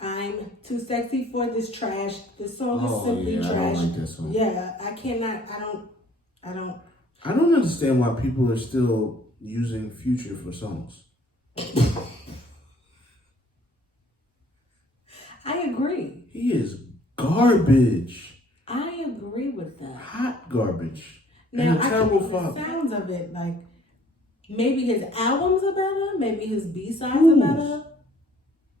I'm too sexy for this trash. This song is simply trash. I don't like that song. Yeah, I cannot. I don't understand why people are still using Future for songs. I agree. He is garbage. I agree with that. Hot garbage. Now, and a terrible the father. sounds of it, like maybe his albums are better, maybe his B-sides are better.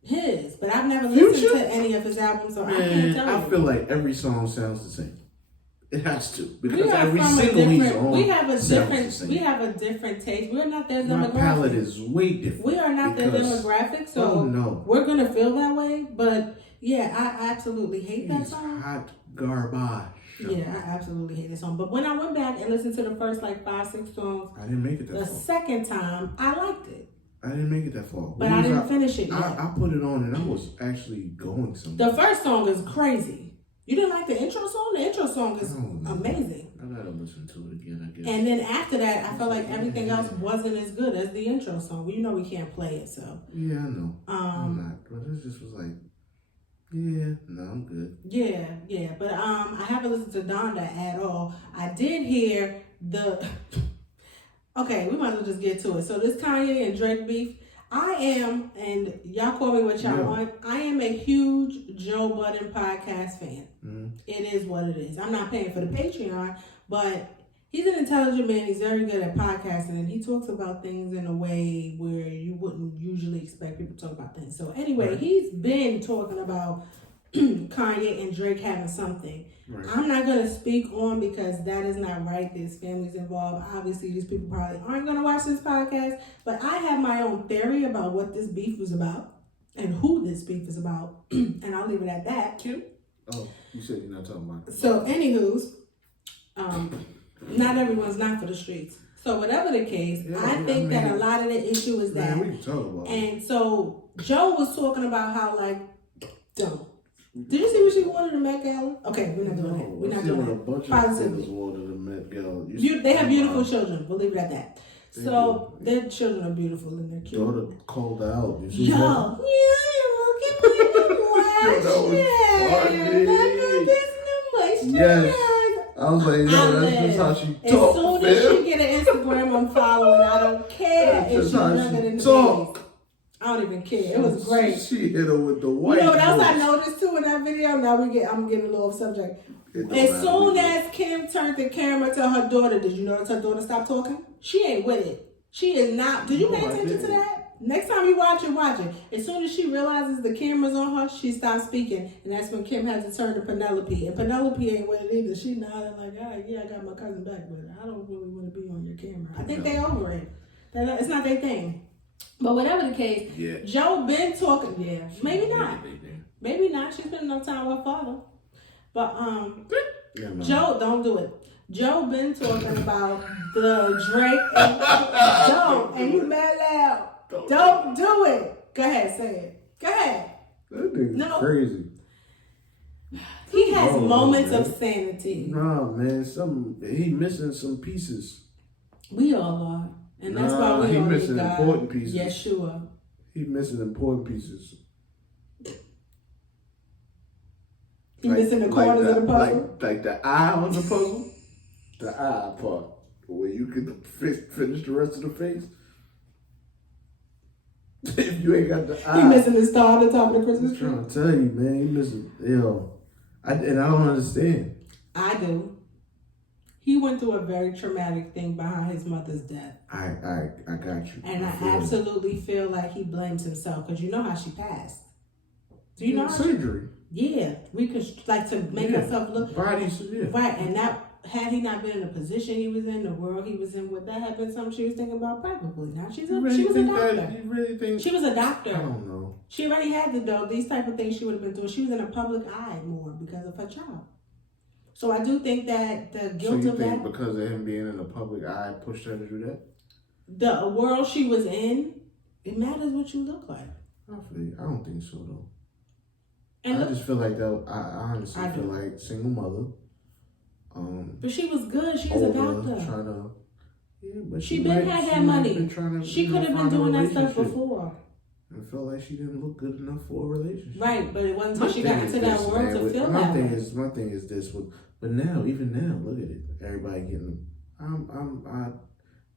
His, but I've never listened to any of his albums, so I can't tell you. I feel like every song sounds the same. It has to, because every single he's on we have a different taste. We're not their demographic. My palette is way different. We are not their demographic, so we're gonna feel that way. But yeah, I absolutely hate that song. Hot garbage. Yeah, I absolutely hate this song. But when I went back and listened to the first 5-6 songs, I didn't make it that far. The second time, I liked it. I didn't make it that far. But I didn't finish it yet. I put it on and I was actually going somewhere. The first song is crazy. You didn't like the intro song? The intro song is amazing. I gotta listen to it again, I guess. And then after that, I felt like everything else wasn't as good as the intro song. Well, we can't play it, so. Yeah, I know. I'm not. But it just was like, I'm good. Yeah. But I haven't listened to Donda at all. I did hear Okay, we might as well just get to it. So this Kanye and Drake beef. I am, and y'all call me what y'all want, I am a huge Joe Budden podcast fan. Mm-hmm. It is what it is. I'm not paying for the Patreon, but he's an intelligent man. He's very good at podcasting, and he talks about things in a way where you wouldn't usually expect people to talk about things. So anyway, He's been talking about Kanye and Drake having something. Right. I'm not going to speak on because that is not right. There's families involved. Obviously, these people probably aren't going to watch this podcast. But I have my own theory about what this beef was about and who this beef is about. And I'll leave it at that. Cute. Oh, you said you're not talking about it. So, anywho's, not everyone's not for the streets. So, whatever the case, I think that a lot of the issue is that. We can talk about it. And so, Joe was talking about how, don't. Did you see what she wanted to Met Gala? Okay, we're not doing it. We're not doing it. A bunch of things wanted to Met Gala. They have beautiful children. We'll leave it at that. So their children are beautiful and they're cute. Daughter called out. You see Yo, that? Yes. I was like, that's just how she talk. As soon as she get an Instagram, I'm following. I don't care if she's younger than the I don't even care. It was great. She hit her with the white. You know what else I noticed too in that video? Now I'm getting a little off subject. As soon as Kim turned the camera to her daughter, did you notice her daughter stopped talking? She ain't with it. She is not. Did you pay attention to that? Next time you watch it. As soon as she realizes the camera's on her, she stops speaking. And that's when Kim had to turn to Penelope. And Penelope ain't with it either. She nodded like, I got my cousin back, but I don't really want to be on your camera. I think they over it. It's not their thing. But whatever the case, Joe been talking. Yeah, maybe not. Maybe not. She spent enough time with her father. But Joe, don't do it. Joe been talking about the Drake and you mad loud. Don't do it. Go ahead, say it. Go ahead. That nigga's crazy. He has moments of sanity. Nah, man, he missing some pieces. We all are. And that's why we all missing need God. Important pieces. Yeshua. He missing important pieces. He missing the corners of the puzzle? Like the eye on the puzzle? The eye part. Where you can finish the rest of the face. If you ain't got the eye. He missing the star on the top of the Christmas tree. I'm trying to tell you, man. He missing, and I don't understand. I do. he went through a very traumatic thing behind his mother's death. I got you. And I absolutely feel like he blames himself because you know how she passed. Do you know surgery? Yeah, we could like to make herself look bodies. Yeah. Right, and that had he not been in the position he was in, the world he was in, would that have been something she was thinking about? Probably not. She was a doctor. You really think she was a doctor? I don't know. She already had to know these type of things she would have been doing. She was in a public eye more because of her child. So I do think that the guilt of that, because of him being in the public eye, pushed her to do that. The world she was in, it matters what you look like. I don't think so though. And I just feel like that. I honestly feel like single mother. But she was good. She was a doctor. Trying to, but she had that money. She could have been doing that stuff before. I felt like she didn't look good enough for a relationship. Right, but it wasn't until she got into that world to feel that way. My thing is this, but now, even now, look at it. Everybody getting.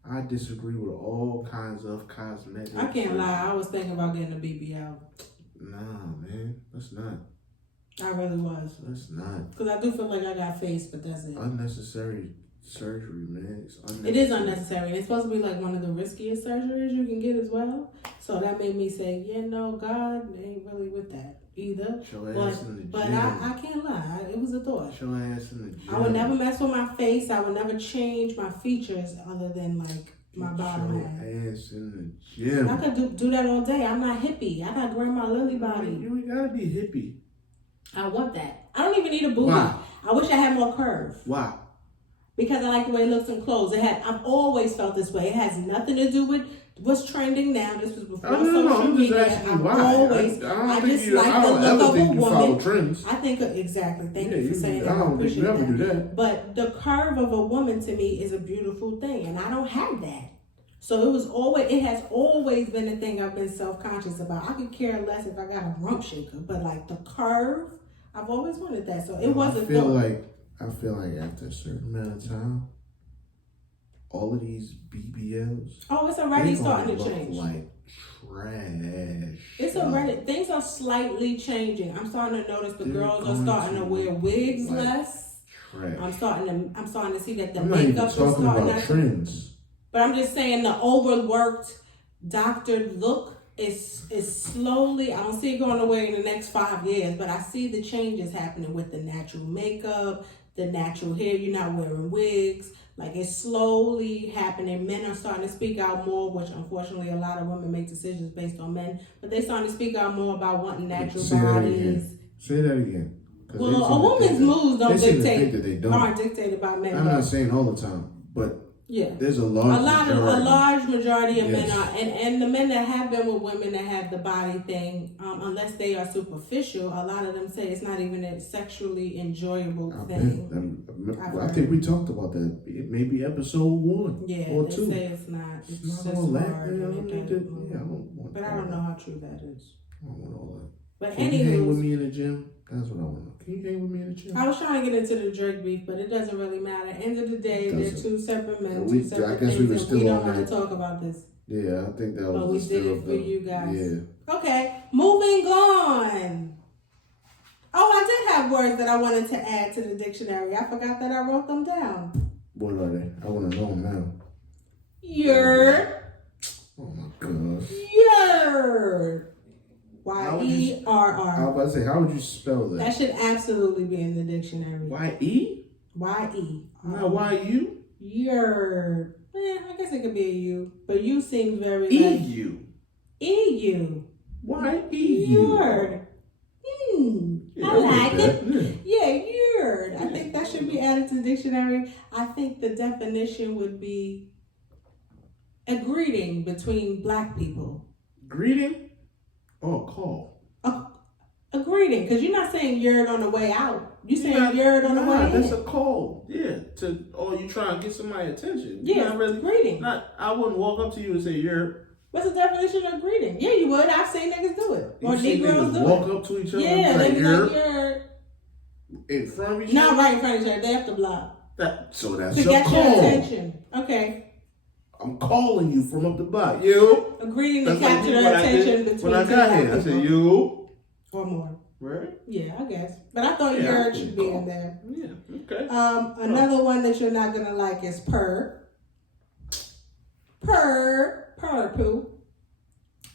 I disagree with all kinds of cosmetics. I can't lie. I was thinking about getting a BBL. Nah, man, that's not. I really was. That's not. Because I do feel like I got face, but that's it. Unnecessary surgery, man. It is unnecessary. And it's supposed to be like one of the riskiest surgeries you can get as well. So that made me say, no, God ain't really with that either. But I can't lie. It was a thought. Show ass in the gym. I would never mess with my face. I would never change my features other than like my bottom half. Ass in the gym. I could do that all day. I'm not hippie. I got Grandma Lily body. You ain't gotta be hippie. I want that. I don't even need a booty. Why? I wish I had more curve. Why? Because I like the way it looks in clothes. I've always felt this way. It has nothing to do with what's trending now. This was before social media. I just like the look of a woman. Trends. I think exactly. Thank you for saying that. I don't think you ever do that. But the curve of a woman to me is a beautiful thing, and I don't have that. So it has always been a thing I've been self-conscious about. I could care less if I got a rump shaker, but like the curve, I've always wanted that. So it wasn't. I feel like after a certain amount of time, all of these BBLs. Oh, it's already starting to change. Like trash. It's already things are slightly changing. I'm starting to notice the girls are starting to wear wigs less. Trash. I'm starting to see that the I'm makeup is starting about trends. But I'm just saying the overworked, doctored look is slowly. I don't see it going away in the next 5 years, but I see the changes happening with the natural makeup, the natural hair. You're not wearing wigs. Like it's slowly happening. Men are starting to speak out more, which unfortunately a lot of women make decisions based on men, but they're starting to speak out more about wanting natural bodies. Say that again. Well, a woman's moves aren't dictated by men. I'm not saying all the time, but yeah, there's a large majority of men are, and the men that have been with women that have the body thing, unless they are superficial, a lot of them say it's not even a sexually enjoyable thing. I think we talked about that. It may be episode 1 or 2. They say it's not. It's just all that. But I don't know how true that is. I don't want all that. But Can you hang with me in the gym? That's what I want to know. Can you hang with me in the gym? I was trying to get into the Drake beef, but it doesn't really matter. End of the day, they're two separate men, two separate things, and we don't want to talk about this. Yeah, I think that was. But we did it for you guys. Yeah. Okay, moving on. Oh, I did have words that I wanted to add to the dictionary. I forgot that I wrote them down. What are they? I want to know them now. Yerr. Oh my gosh. Yerr. Y-E-R-R. I was about to say, how would you spell that? That should absolutely be in the dictionary. Y-E? Y-E. Not Y-U? Yerr. I guess it could be a U. But U seems very E-U. E-U. Y-E-U. Yerr. I like it. Yeah, yerr. I think that should be added to the dictionary. I think the definition would be a greeting between black people. Greeting? Oh, call. A greeting, because you're not saying yerd on the way out. You're saying yerd on the way in. That's a call. Yeah. You trying to get somebody's attention. Yeah, not really, greeting. I wouldn't walk up to you and say yerd. What's the definition of greeting? Yeah, you would. I've seen niggas do it. Or Negroes do walk up to each other and they be like, yerd. In front of each other? Not right in front of each other. They have to block. So that's to your get call. your attention. Okay. I'm calling you from up the block. You. A greeting to capture their attention between when I got here, I said you. Or more. Right? Yeah, I guess. But I thought yerd should be in there. Yeah, okay. Another one that you're not gonna like is purr. Purr poo.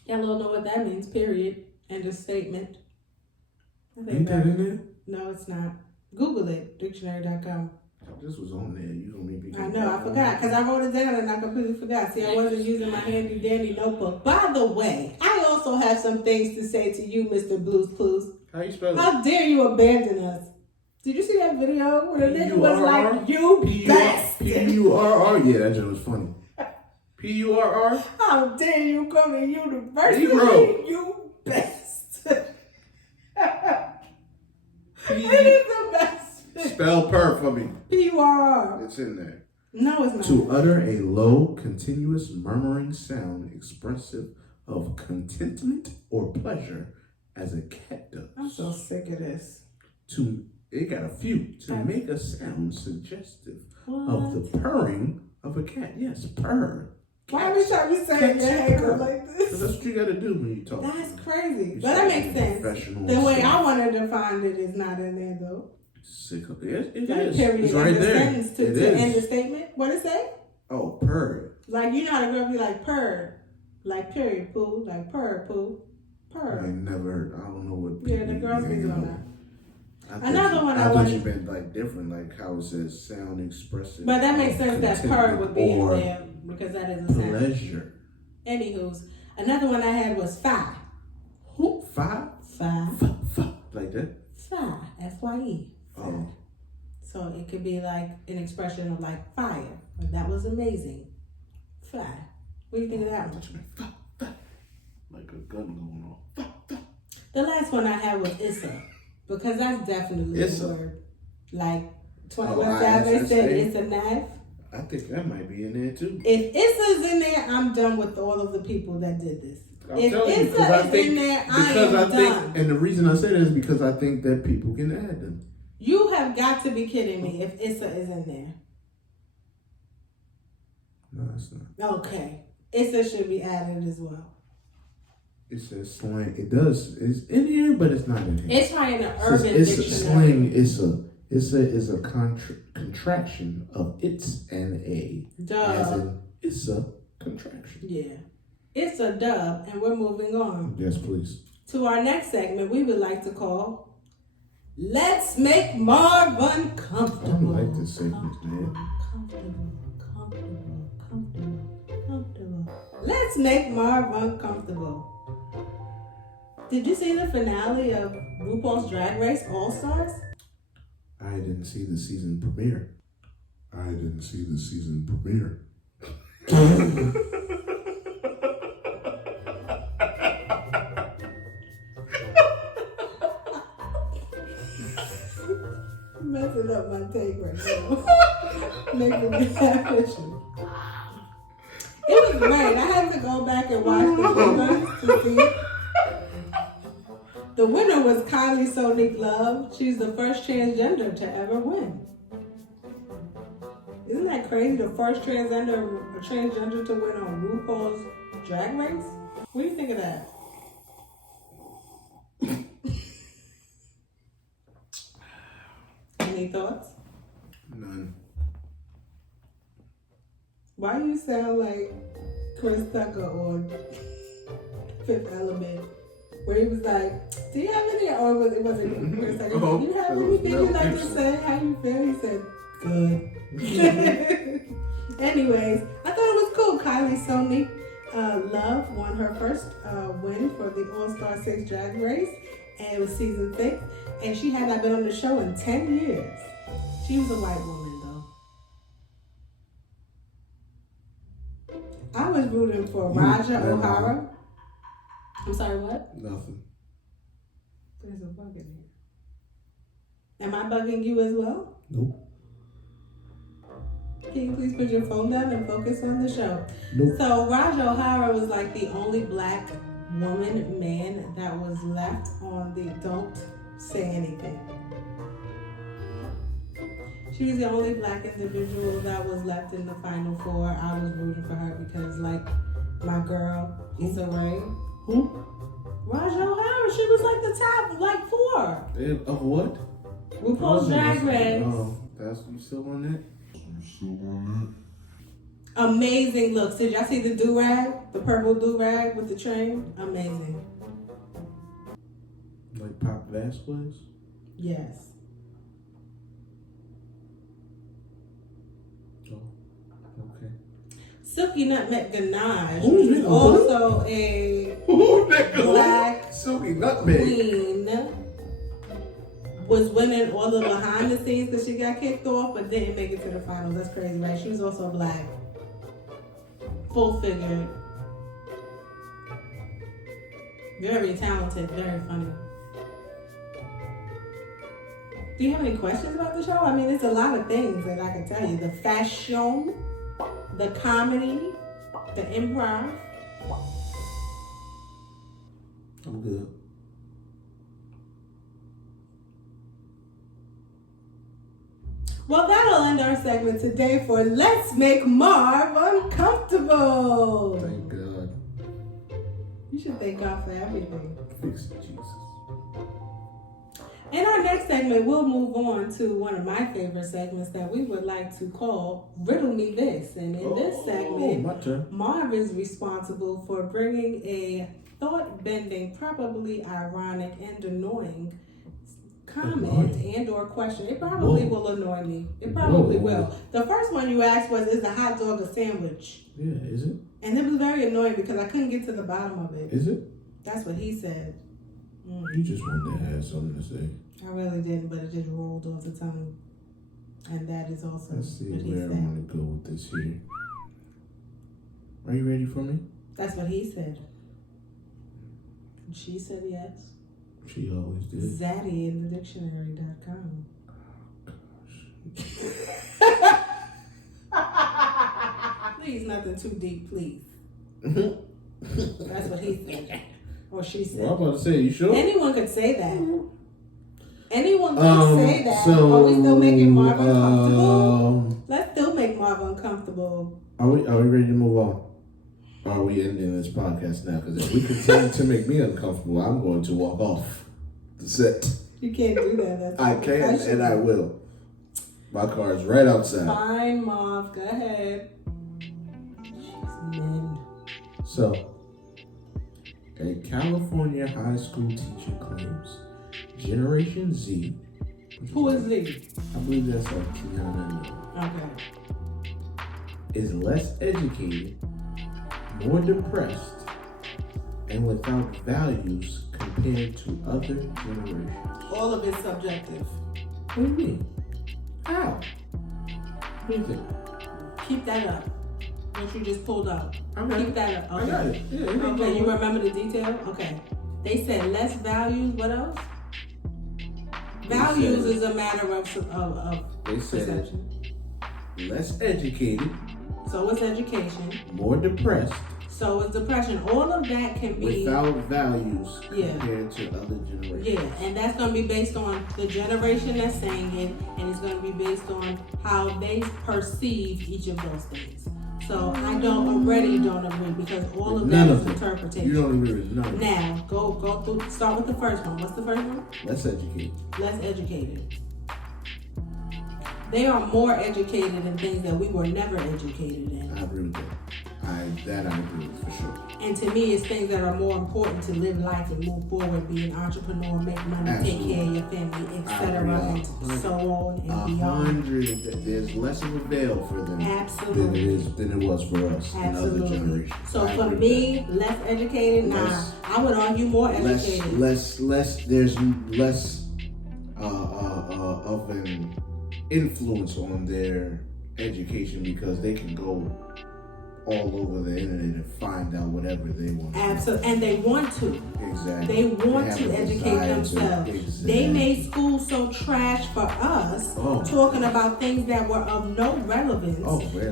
Y'all don't know what that means, period. End of statement. Ain't that in there? No, it's not. Google it, dictionary.com. This was on there. You gonna make me. I know, I forgot, because I wrote it down and I completely forgot. See, I wasn't using my handy dandy notebook. By the way, I also have some things to say to you, Mr. Blues Clues. How you spell it? How dare you abandon us? Did you see that video where the nigga was like, you best? P-U-R-R? Yeah, that joke was funny. P-U-R-R? How dare you go to university? You best. It is the best. Spell purr for me. P-U-R-R. It's in there. No, it's not. To utter a low, continuous, murmuring sound expressive of contentment or pleasure as a cat does. I'm so sick of this. It got a few. To make a sound suggestive What? of the purring of a cat. Yes, purr. Why every time you say your head go like this? That's what you gotta do when you talk. That's crazy. But that makes sense. The way I want to define it is not in there though. Sick of it. It That is. period It's right in the there. sentence It to is. end the statement. What it say? Oh, purr. Like, you know how the girl be like, purr. Like, period, poo. Like, purr, poo. I Purr. ain't never heard. I don't know what. Yeah, the girls be doing that. Another one I thought wanted- you meant like different, like how it says sound expressive. But that makes sense that purr would be in or there because that is a sound. pleasure. Anywho's, another one I had was fi. Who? Five? Fi. Like that? Fi. F-Y-E. Oh. So it could be like an expression of like fire. Like, that was amazing. Fi. What do you think of that one? Like a gun going off. The last one I had was Issa. Because that's definitely Issa. a word. Like 21 Oh, Savage ISSA. said it's a knife. I think that might be in there too. If Issa's in there, I'm done with all of the people that did this. I'm If telling you, Issa because I is think, in there, I am done. and the reason I say that is because I think that people can add them. You have got to be kidding me if Issa is in there. No, it's not. Okay. Issa should be added as well. It says slang. It does. It's in here, but it's not in here. It's probably in the It urban says dictionary. slang. It's a contraction of it's and a. Duh. As in, it's a contraction. Yeah. It's a dub, and we're moving on. Yes, please. To our next segment, we would like to call Let's Make Marv Uncomfortable. I don't like this segment, man. Comfortable. Let's make Marv uncomfortable. Did you see the finale of RuPaul's Drag Race All Stars? I didn't see the season premiere. Messing up my take right now. Making me happy. It was great. I had to go back and watch the winner to see. The winner was Kylie Sonique Love. She's the first transgender to ever win. Isn't that crazy? The first transgender to win on RuPaul's Drag Race? What do you think of that? Any thoughts? None. Why you sound like Chris Tucker on Fifth Element, where he was like, "Do you have any?" Or it wasn't Chris Tucker. Oh, Do you have it was anything Mel you'd like to Gibson. say? How you feel? He said, "Good." Anyways, I thought it was cool. Kylie Sonique Love won her first win for the All Star 6 Drag Race, and it was season 6. And she had not been on the show in 10 years. She was a white woman, though. I was rooting for Raja O'Hara. I'm sorry, what? Nothing. There's a bug in here. Am I bugging you as well? Nope. Can you please put your phone down and focus on the show? Nope. So Raja O'Hara was like the only black woman, man that was left on the Don't Say Anything. She was the only black individual that was left in the final four. I was rooting for her because, like, my girl, Issa Rae. Who? Raja O'Hara, she was like the top, like 4. Of what? RuPaul's Drag Race. Oh. That's you still on that? Amazing looks. Did y'all see the do-rag? The purple do-rag with the train? Amazing. Like Pop Vasquez? Yes. Oh, okay. Silky Nutmeg Ganache is also a black Silky Nutmeg queen. Was winning all the behind the scenes because she got kicked off, but didn't make it to the finals. That's crazy, right? She was also black. Full figured. Very talented, very funny. Do you have any questions about the show? I mean, it's a lot of things that I can tell you. The fashion, the comedy, the improv. I'm good. Well, that'll end our segment today for Let's Make Marv Uncomfortable. Thank God. You should thank God for everything. Fix it, Jesus. In our next segment, we'll move on to one of my favorite segments that we would like to call Riddle Me This. And in this segment, my turn. Marv is responsible for bringing a thought-bending, probably ironic and annoying comment and or question. It probably will annoy me. It probably will. The first one you asked was, is the hot dog a sandwich? Yeah, is it? And it was very annoying because I couldn't get to the bottom of it. Is it? That's what he said. You just wanted to have something to say. I really didn't, but it just rolled off the tongue. And that is also Let's see what he where I said. want to go with this here. Are you ready for me? That's what he said. And she said yes. She always did. Zaddy in the dictionary.com. Please, nothing too deep, please. That's what he said. Or she said. Well, I'm about to say, you sure? Anyone could say that. Anyone could say that. So, are we still making Marv uncomfortable? Let's still make Marv uncomfortable. Are we ready to move on? Or are we ending this podcast now? Because if we continue to make me uncomfortable, I'm going to walk off the set. You can't do that. That's I can and I will. My car is right outside. Fine, Marv. Go ahead. Jeez, men. So, a California high school teacher claims Generation Z. Who is Z? I believe that's like Kiana. Okay. Is less educated, more depressed, and without values compared to other generations. All of it's subjective. What do you mean? How? What do you think? Keep that up. What you just pulled up. Keep that up. Okay. I got it. Yeah, Okay, you remember the detail? Okay. They said less values. What else? Values is a matter of they said perception. Less educated. So it's education. More depressed. So it's depression. All of that can be without values compared to other generations. Yeah, and that's going to be based on the generation that's saying it, and it's going to be based on how they perceive each of those things. So I already don't agree because all of that is interpretation. You don't agree with none of it. Now, go through, start with the first one. What's the first one? Less educated. Less educated. They are more educated in things that we were never educated in. I agree with that. I agree with for sure. And to me, it's things that are more important to live life and move forward, be an entrepreneur, make money, take care of your family, etc., and so on and beyond. There's less of a veil for them than it was for us in other generations. So for me, less educated, I would argue more educated. There's less of an influence on their education because they can go all over the internet and find out whatever they want. Absolutely, and they want to. Exactly. They want to educate themselves. Exactly. They made school so trash for us, talking about things that were of no relevance,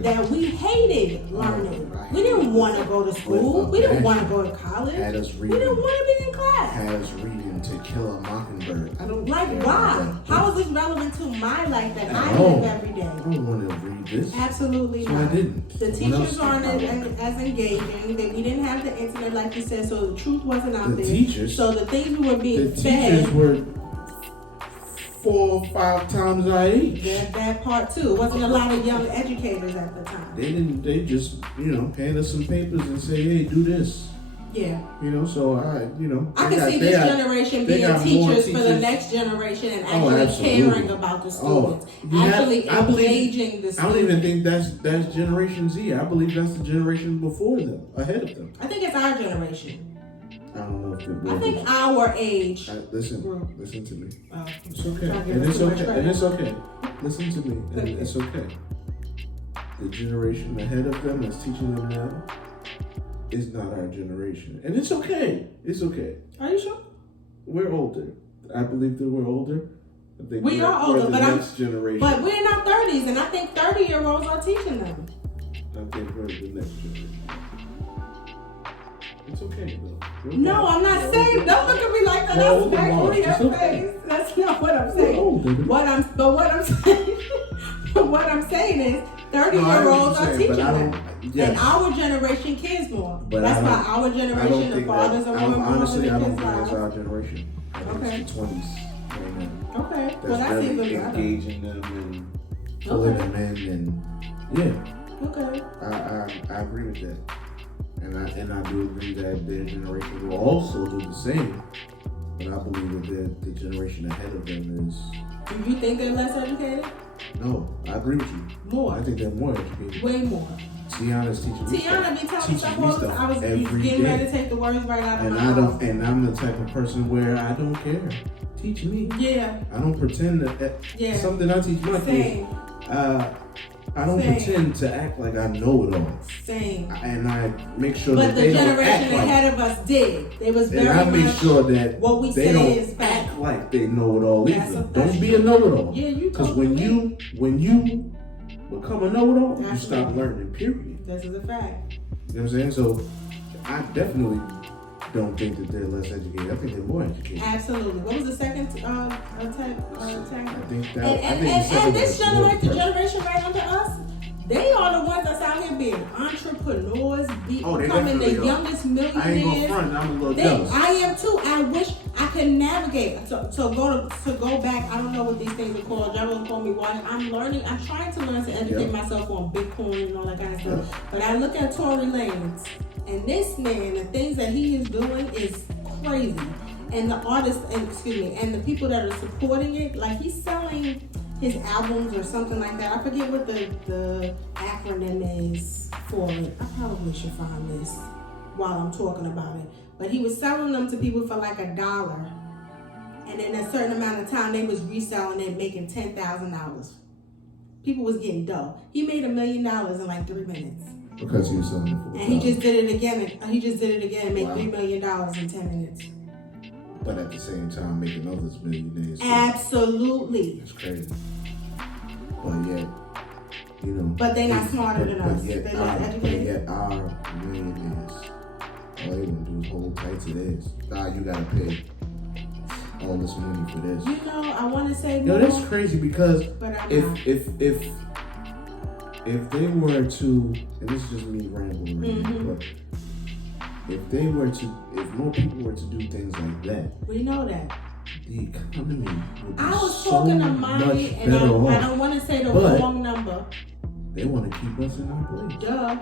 that we hated learning. We didn't want to go to school. We didn't want to go to college. We didn't want to be in class. Had us reading To Kill a Mockingbird. I don't why? How is this relevant to my life that I live every day? I don't want to read this. Absolutely so not. I didn't. The teachers aren't as engaging. That we didn't have the internet, like you said, so the truth wasn't out there. Teachers. So the things we were being the fed. teachers were 4 or 5 times our age. That part too. It wasn't a lot of young educators at the time. They just, hand us some papers and say, hey, do this. Yeah. So I can see this generation being teachers for the next generation and actually caring about the students. Engaging the students. I don't even think that's Generation Z. I believe that's the generation before them, ahead of them. I think it's our generation. I don't know if it I think our age. Listen to me. Oh, it's okay. And it's okay. Listen to me. And it's okay. The generation ahead of them that's teaching them now is not our generation. And it's okay. It's okay. Are you sure? We're older. I believe that we're older. I think we are older, but next generation. But we're in our 30s, and I think 30-year-olds are teaching them. I think we're the next generation. It's okay, though. No, I'm not saying. Don't look at me like that. That's back in your face. That's not what I'm saying. What I'm saying is 30-year-olds are teaching them. Yes. And our generation cares more. But that's why our generation, the fathers are more involved in the kids' lives. Honestly, I don't think it's our generation. I think it's the 20s right now. Okay. That's even better. Engaging them and pulling them in and Okay. I agree with that. And I do agree that their generation will also do the same. But I believe that the generation ahead of them is... Do you think they're less educated? No, I agree with you. More. I think they're more educated. Way more. Tiana's teaching me Tiana be telling me stuff. I was getting ready to take the words right out of my mouth. And I'm the type of person where I don't care. Teach me. Yeah. I don't pretend that something I teach my kids. I don't pretend to act like I know it all. Same. And I make sure that they don't act like... But the generation ahead of us did. They was very much... And I make sure that what we they don't act like they know it all either. Don't be a know-it-all. Yeah, you because when you become a know-it-all, you stop learning, period. This is a fact. You know what I'm saying? So, I definitely don't think that they're less educated. I think they're more educated. Absolutely. What was the second type? I think that. And this generation right under us, they are the ones that's out here being entrepreneurs, becoming the youngest millionaires. I ain't gonna front. I'm a little jealous. I am too. I wish I could navigate. So go back. I don't know what these things are called. Y'all don't call me watch. I'm learning. I'm trying to learn to educate myself on Bitcoin and all that kind of stuff. Yeah. But I look at Tory Lanez. And this man, the things that he is doing is crazy. And the artists, and the people that are supporting it, like he's selling his albums or something like that. I forget what the acronym is for it. I probably should find this while I'm talking about it. But he was selling them to people for like $1. And in a certain amount of time, they was reselling it, making $10,000. People was getting dull. He made $1 million in like 3 minutes. Because he was selling it for and he just did it again. And made $3 million in 10 minutes. But at the same time, making others millionaires. Absolutely. It's crazy. But yet, But they're not smarter than us. They're not educated. But yet, our millionaires, all they want to do is hold tight to this. You gotta pay all this money for this. I want to say more. That's crazy because if they were to, and this is just me rambling, but if more people were to do things like that, we know that the economy would be talking to mommy, and I don't want to say the wrong number. They want to keep us in our place. Duh.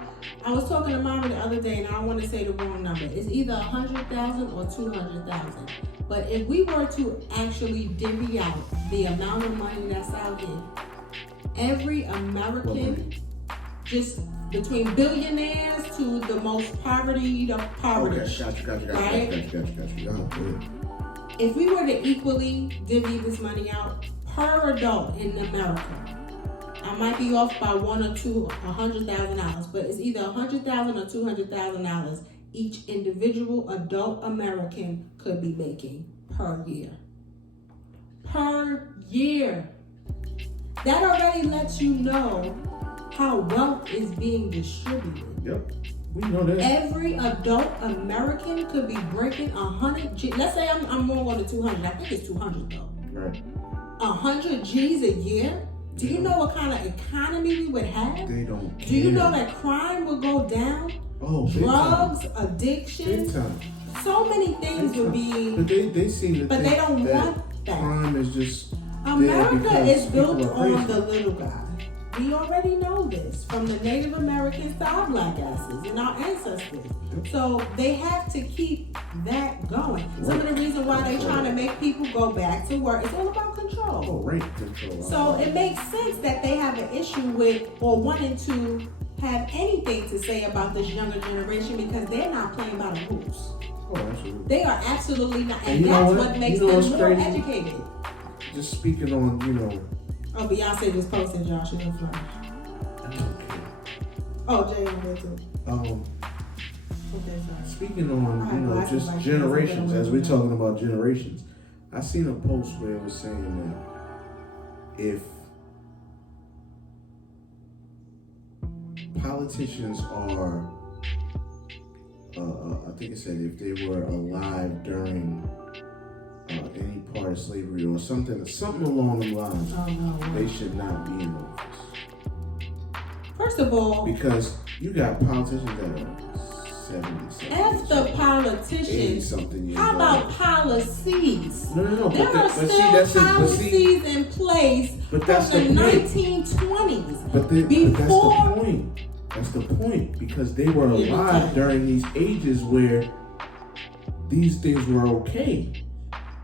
I was talking to mommy the other day, and I don't want to say the wrong number. It's either 100,000 or 200,000. But if we were to actually divvy out the amount of money that's out here, every American, just between billionaires to the most poverty. Okay, gotcha. If we were to equally divvy this money out per adult in America, I might be off by $100,000, but it's either $100,000 or $200,000 each individual adult American could be making per year. Per year. That already lets you know how wealth is being distributed. Yep, we know that. Every adult American could be breaking 100 G. Let's say I'm more on the 200. I think it's 200 though. Right. 100 G's a year. Do you know what kind of economy we would have? They don't care. Do you know that crime would go down? Oh, drugs, addiction. Big time. So many things would be. But they seem to. But they don't want that. Crime is just America is built on the little guy. We already know this from the Native Americans to our black asses and our ancestors. So they have to keep that going. Some of the reason why they're trying to make people go back to work, it's all about control. Oh, rate control. So it makes sense that they have an issue with or wanting to have anything to say about this younger generation because they're not playing by the rules. Oh, absolutely. They are absolutely not, and that's what makes them more educated. Just speaking on, Oh, Beyonce just posted Josh in the flash. Okay. Oh, Jay on there too. Okay, sorry. Speaking on, just like generations, as we're talking about generations, I seen a post where it was saying that if politicians are, I think it said if they were alive during any part of slavery or something along the lines, they should not be in office. First of all, because you got politicians that are 70, F the politicians. How about policies? No. There are still policies in place from the 1920s. But that's the point. Because they were alive during these ages where these things were okay.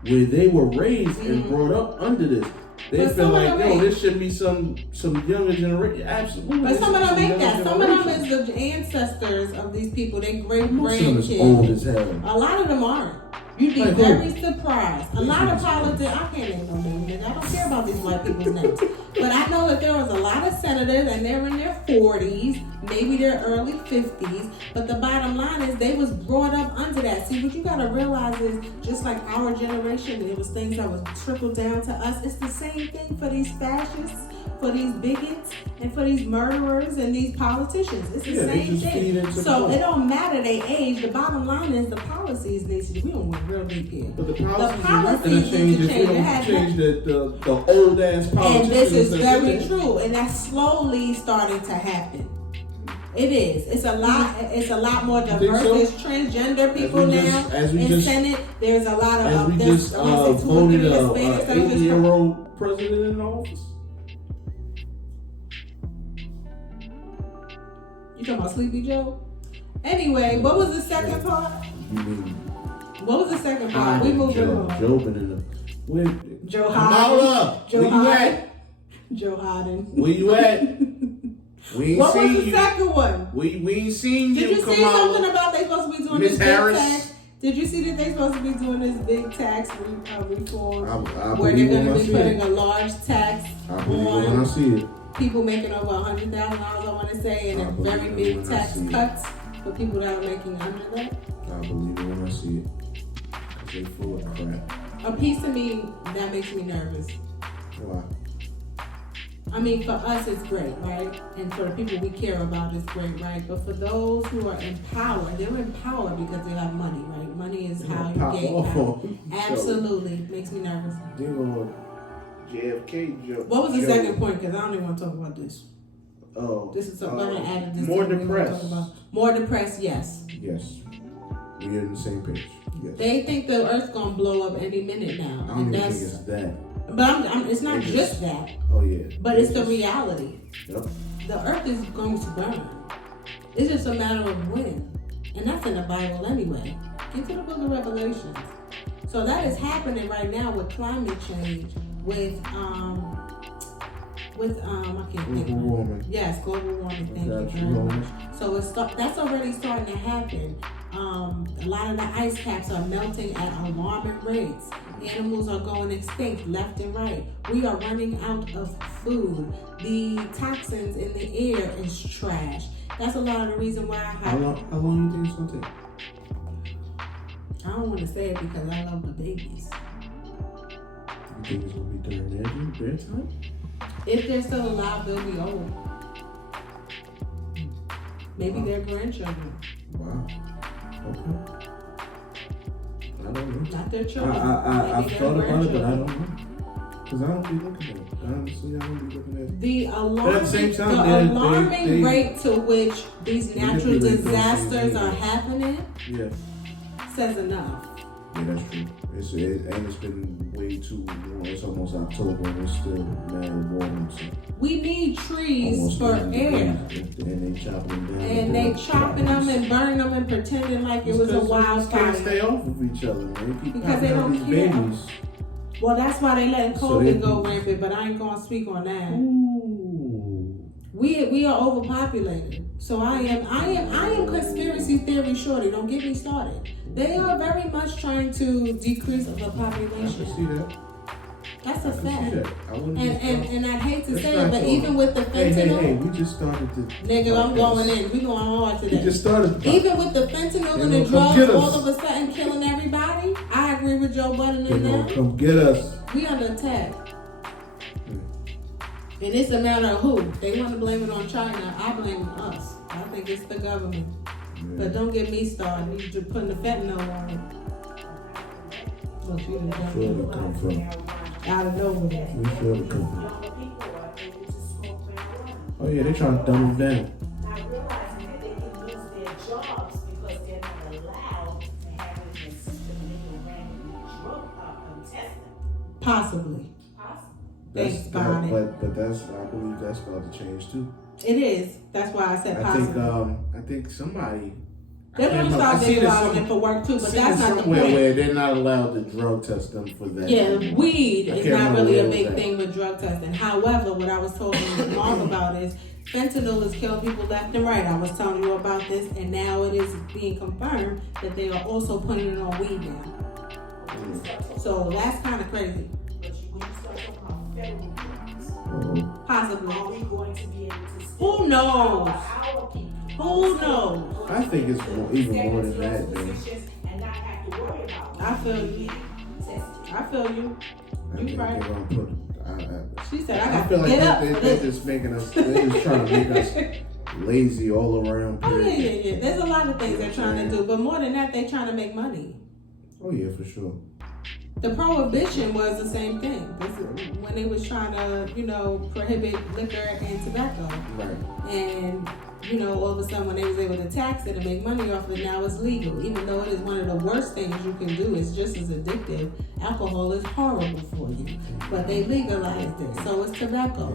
Where they were raised and brought up under this. They feel like, this should be some younger generation. Absolutely. But some of them ain't that. Some of them is the ancestors of these people. They great grandkids. Old as hell. A lot of them aren't. You'd be very surprised. A lot of politics, I can't name no names. I don't care about these white people's names. But I know that there was a lot of senators and they're in their 40s, maybe their early 50s. But the bottom line is they was brought up under that. See, what you gotta realize is just like our generation, it was things that was trickled down to us. It's the same thing for these fascists, for these bigots, and for these murderers and these politicians. It's the same thing. So it don't matter their age. The bottom line is the policies need to. We don't want real deep here. But the policies need to change if we don't change the old ass politics. And this is very true, and that's slowly starting to happen. It is. It's a lot. It's a lot more diverse. There's transgender people now in Senate. There's a lot of. We just voted an 80-year-old president in office. You talking about Sleepy Joe? Anyway, what was the second part? What was the second part? We moved on. Joe been in the. Joe Hiden. Where you at? Joe Hiden. Where you at? We ain't what seen was the second one? We ain't seen you. Did you see something about they supposed to be doing this big tax? Did you see that they supposed to be doing this big tax reform? Where they're going to be putting a large tax on people making over $100,000, I want to say, and a very big tax cuts for people that are making under that? I believe it when I see it. Because they full of crap. A piece of me, that makes me nervous. Why? I mean, for us, it's great, right? And for the people we care about, it's great, right? But for those who are in power, they're in power because they have money, right? Money is how you get power. Absolutely. Makes me nervous. JFK joke. What was the second point? Because I don't even want to talk about this. Oh. This is something I'm going to add to this. More depressed. More depressed, yes. Yes. We're on the same page. Yes. They think the Earth's going to blow up any minute now. I don't even think it's that. But it's not just that. Oh, yeah. But it's the reality. Yep. The Earth is going to burn. It's just a matter of when. And that's in the Bible anyway. Get to the book of Revelations. So that is happening right now with climate change, with I can't think. Global warming. Yes, global warming. Thank you very much. So that's already starting to happen. A lot of the ice caps are melting at alarming rates. Animals are going extinct left and right. We are running out of food. The toxins in the air is trash. That's a lot of the reason why How long do you think it's going to take? I don't want to say it because I love the babies. You think it's going to be during their time? If they're still alive, they'll be old. Maybe their grandchildren. Wow. Okay. I don't know. Not their children. I've thought about it, but I don't know. Because I don't be looking at it. Honestly, I don't be looking at it. The alarming rate to which these natural disasters are happening says enough. Yeah, that's true. It's been way too warm. It's almost October and it's still mad warm. So we need trees for air. And they chopping them down. And they chopping them and burning them and pretending like it was a wildfire. Can't stay off of each other, man. Because they don't care. Babies. Well, that's why they letting COVID go rampant, but I ain't gonna speak on that. Ooh. We are overpopulated. So I am conspiracy theory shorty. Don't get me started. They are very much trying to decrease the population. I can see that. That's a fact. And I'd hate to say it, but cool. even with the fentanyl, hey, we just started to. Nigga, I'm going in. We going hard today. We just started. Even with the fentanyl and the drugs all of a sudden killing everybody, I agree with Joe Budden and them. Come get us. We under attack. And it's a matter of who. They want to blame it on China. I blame us. I think it's the government. Yeah. But don't get me started. You just putting the fentanyl on it. Look, you done done Where it come from? out of nowhere. We feel it come from. Oh yeah, they trying to dumb them down. Not realizing that they can lose their jobs because they're not allowed to have it in the system and they can randomly drug test them. Possibly. Thanks, Bonnie. But I believe that's about to change too. It is. That's why I said possibly. I think somebody. They're going to start legalizing it for work too, but that's not the point. Where they're not allowed to drug test them for that. Yeah, weed is not really a big thing with drug testing. However, what I was talking to Mom about is fentanyl is killing people left and right. I was telling you about this, and now it is being confirmed that they are also putting it on weed now. So that's kind of crazy. But when you start talking about federal drugs, possibly. are we going to be able to Who knows? our people? Who knows? I think it's even more than that, man. And not have to worry about I feel you. I feel you. You right. She said, I feel like they're just making us, they're just trying to make us lazy all around. Oh, yeah. There's a lot of things they're trying to do, but more than that, they're trying to make money. Oh, yeah, for sure. The prohibition was the same thing. When they was trying to, prohibit liquor and tobacco. Right. And, all of a sudden when they was able to tax it and make money off it, now it's legal. Even though it is one of the worst things you can do, it's just as addictive. Alcohol is horrible for you. But they legalized it, so it's tobacco.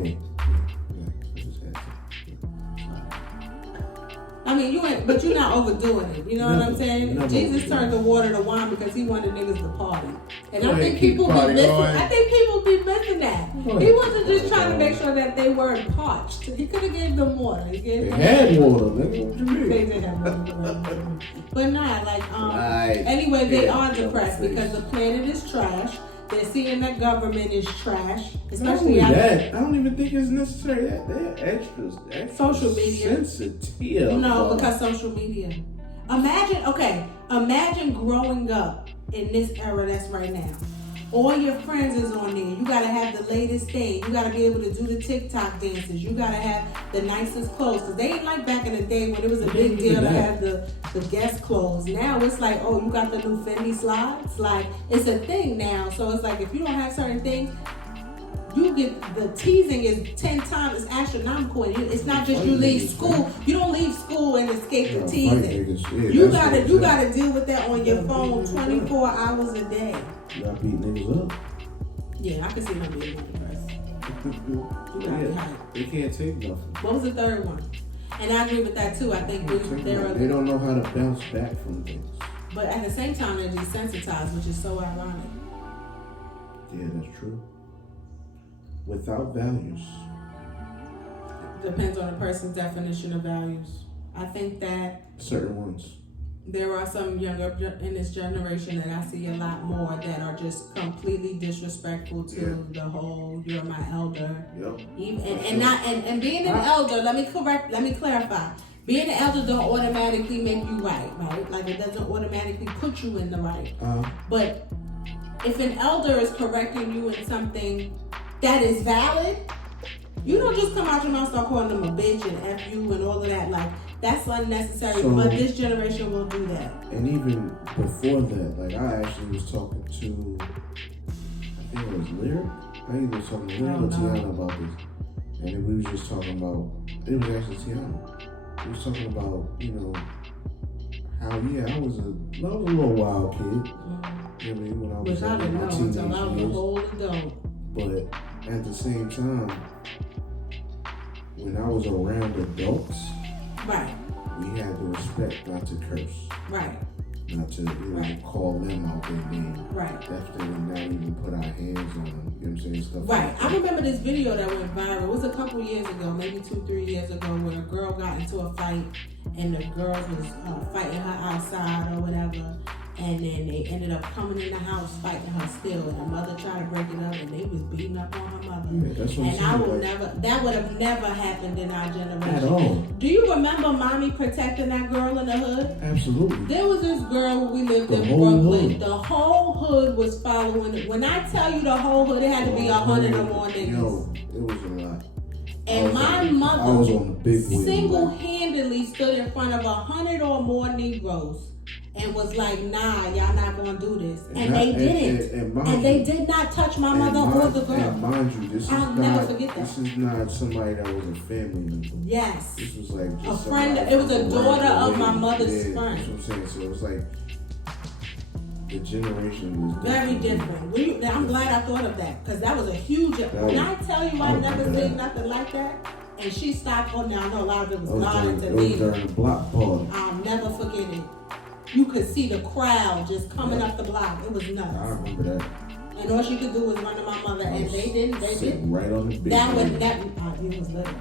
I mean, but you're not overdoing it. You know what I'm saying? Jesus turned the water to wine because he wanted niggas to party. And I think people be missing that. He wasn't just trying to make sure that they weren't parched. He could have gave them water. They had water, nigga. What you mean? They did have water. But anyway, they are depressed because the planet is trash. They're seeing that government is trash, especially I don't even think it's necessary. They're extras. Social media. Sensitive. No, because social media. Imagine growing up in this era that's right now. All your friends is on there. You gotta have the latest thing. You gotta be able to do the TikTok dances. You gotta have the nicest clothes. Cause they ain't like back in the day when it was a big deal to have the guest clothes. Now it's like, oh, you got the new Fendi slides. Like, it's a thing now. So it's like, if you don't have certain things, you get the teasing is 10 times as astronomical. It's not just you leave school. You don't leave school and escape the teasing. You gotta deal with that on your phone 24 hours a day. Y'all beat niggas up. Yeah, I can see them being depressed. They can't take nothing. What was the third one? And I agree with that too. I think they don't know how to bounce back from things. But at the same time, they're desensitized, which is so ironic. Yeah, that's true. Without values. Depends on the person's definition of values. I think that certain ones. There are some younger in this generation that I see a lot more that are just completely disrespectful to the whole "you're my elder." Yep. And being an elder, let me clarify. Being an elder don't automatically make you right? Like it doesn't automatically put you in the right. But if an elder is correcting you in something that is valid, you don't just come out your mouth and start calling them a bitch and F you and all of that. Like, that's unnecessary, but this generation will do that. And even before that, like, I actually was talking to, I think it was Lyric. I think it was talking to Lyric or Tiana about this. And we was just talking about, it was actually Tiana. We was talking about, how, I was a little wild kid. You know what I mean? When I was Which I didn't know until I was a whole adult. But at the same time, when I was around adults, right, we had the respect not to curse. Right. Not to call them out their name. Right. Definitely not even put our hands on them. You know what I'm saying? Stuff right. like that. I remember this video that went viral. It was a couple years ago, maybe 2-3 years ago, where a girl got into a fight and the girls was fighting her outside or whatever. And then they ended up coming in the house fighting her still. And her mother tried to break it up and they was beating up on her mother. Yeah, that's what and I will never, that would have never happened in our generation. At all. Do you remember mommy protecting that girl in the hood? Absolutely. There was this girl we lived The in whole Brooklyn. hood. The whole hood was following it. When I tell you the whole hood, it had to be 100 or more niggas. Yo, it was a lot. And my mother I was on the big wheel. single-handedly stood in front of 100 or more Negroes and was like, nah, y'all not gonna do this. And they didn't. And they did not touch my mother or the girl. And mind you, this I'll is never not, forget that. This is not somebody that was a family member. Yes. This was like A just friend. somebody It was a from daughter around of the my way. mother's Yeah, friend. that's what I'm saying. So it was like the generation was Very different. I'm glad I thought of that because that was a huge. When I tell you, I never seen nothing like that. And she stopped. Oh, now I know a lot of it was God It was intervening. during the block party. I'll never forget it. You could see the crowd just coming up the block. It was nuts. I remember that. And all she could do was run to my mother, and they didn't. They Sitting didn't. right on the big That wheel. would it was little,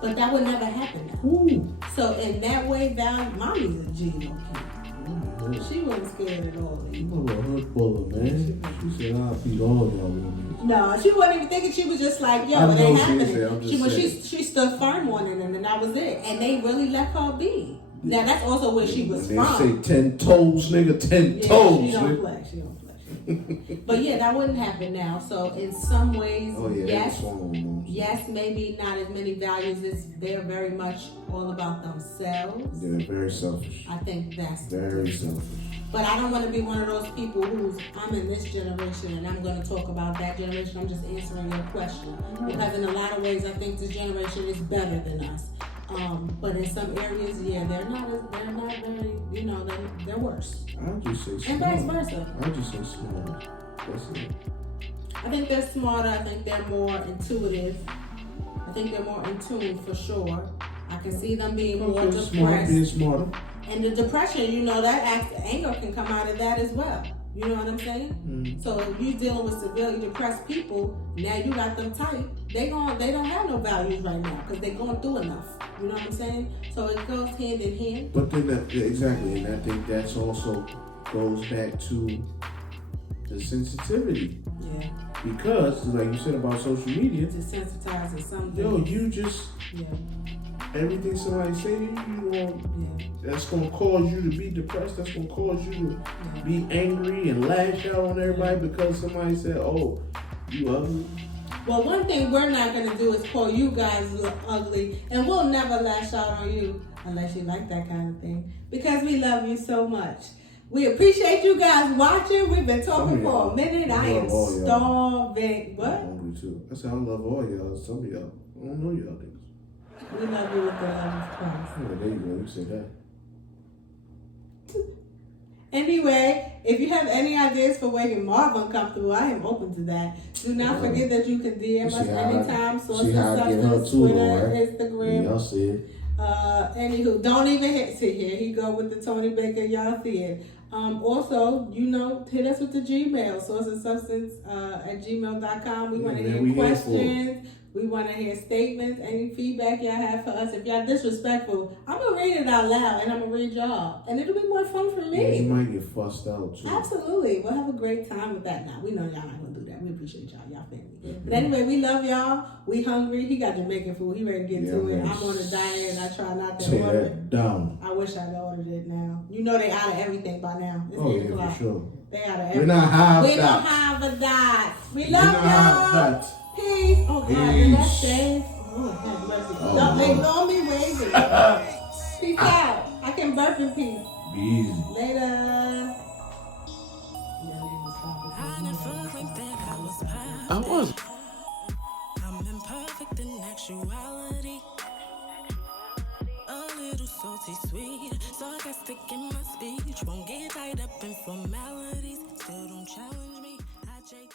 but that would never happen now. Ooh. So in that way, mommy's a G low Yeah. key. She wasn't scared at all. You know a hood bullet, man. She said, I'll beat all y'all women. No, she wasn't even thinking. She was just like, yo, I it know ain't she happening. said, I'm just saying. She stood firm on it, and that was it. And they really let her be. Now that's also where she was When from. they say 10 toes, nigga, 10 toes. She don't nigga. play. She don't play. But yeah, that wouldn't happen now. So in some ways, Oh, yeah, yes, maybe not as many values. They're very much all about themselves. They're very selfish. I think that's Very selfish. But I don't want to be one of those people I'm in this generation and I'm going to talk about that generation. I'm just answering your question. Because in a lot of ways, I think this generation is better than us. But in some areas, yeah, they're not very, they're worse. I'll just say smart. And vice versa. I'll just say smart. That's it. I think they're smarter. I think they're more intuitive. I think they're more in tune for sure. I can see them being more depressed. Smart, being smarter. And the depression, that anger can come out of that as well. You know what I'm saying? Mm. So if you're dealing with severely depressed people, now you got them tight. They don't have no values right now because they're going through enough. You know what I'm saying? So it goes hand in hand. But then exactly, and I think that's also goes back to the sensitivity. Yeah. Because, like you said about social media, Desensitized to something. yo, you just Yeah. everything somebody say to that's gonna cause you to be depressed. That's gonna cause you to be angry and lash out on everybody because somebody said, "Oh, you ugly." Well, one thing we're not going to do is call you guys ugly, and we'll never lash out on you unless you like that kind of thing, because we love you so much. We appreciate you guys watching. We've been talking for a minute. I am starving. What? I'm hungry too. I said I love all y'all. Some of y'all, I don't know y'all niggas. We love you with the love of Christ. Oh, there you go. You said that. Anyway, if you have any ideas for making Marv uncomfortable, I am open to that. Do not forget that you can DM us anytime. Source and Substance, Twitter, Instagram. Y'all see it. Anywho, don't even see here. He go with the Tony Baker. Y'all see it. Also, hit us with the Gmail, sourceandsubstance@gmail.com. We want to hear questions. We want to hear statements, any feedback y'all have for us. If y'all disrespectful, I'm going to read it out loud and I'm going to read y'all. And it'll be more fun for me. Yeah, you might get fussed out too. Absolutely. We'll have a great time with that now. We know y'all not going to do that. We appreciate y'all. Y'all family. But anyway, we love y'all. We hungry. He got Jamaican food. He ready to get to it. I'm on a diet and I try not to order it. Down. I wish I'd ordered it now. They out of everything by now. It's 8 o'clock. For sure. They out of everything. We're not high. We don't have a dot. We love y'all. Peace. Oh, God. Did that say? Oh, have mercy. Don't ignore me waving. Peace out. I can burp in peace. Be easy. Later. I was. I'm imperfect in actuality. A little salty sweet, sarcastic in my speech. Won't get tied up in formalities. Still don't challenge me. I take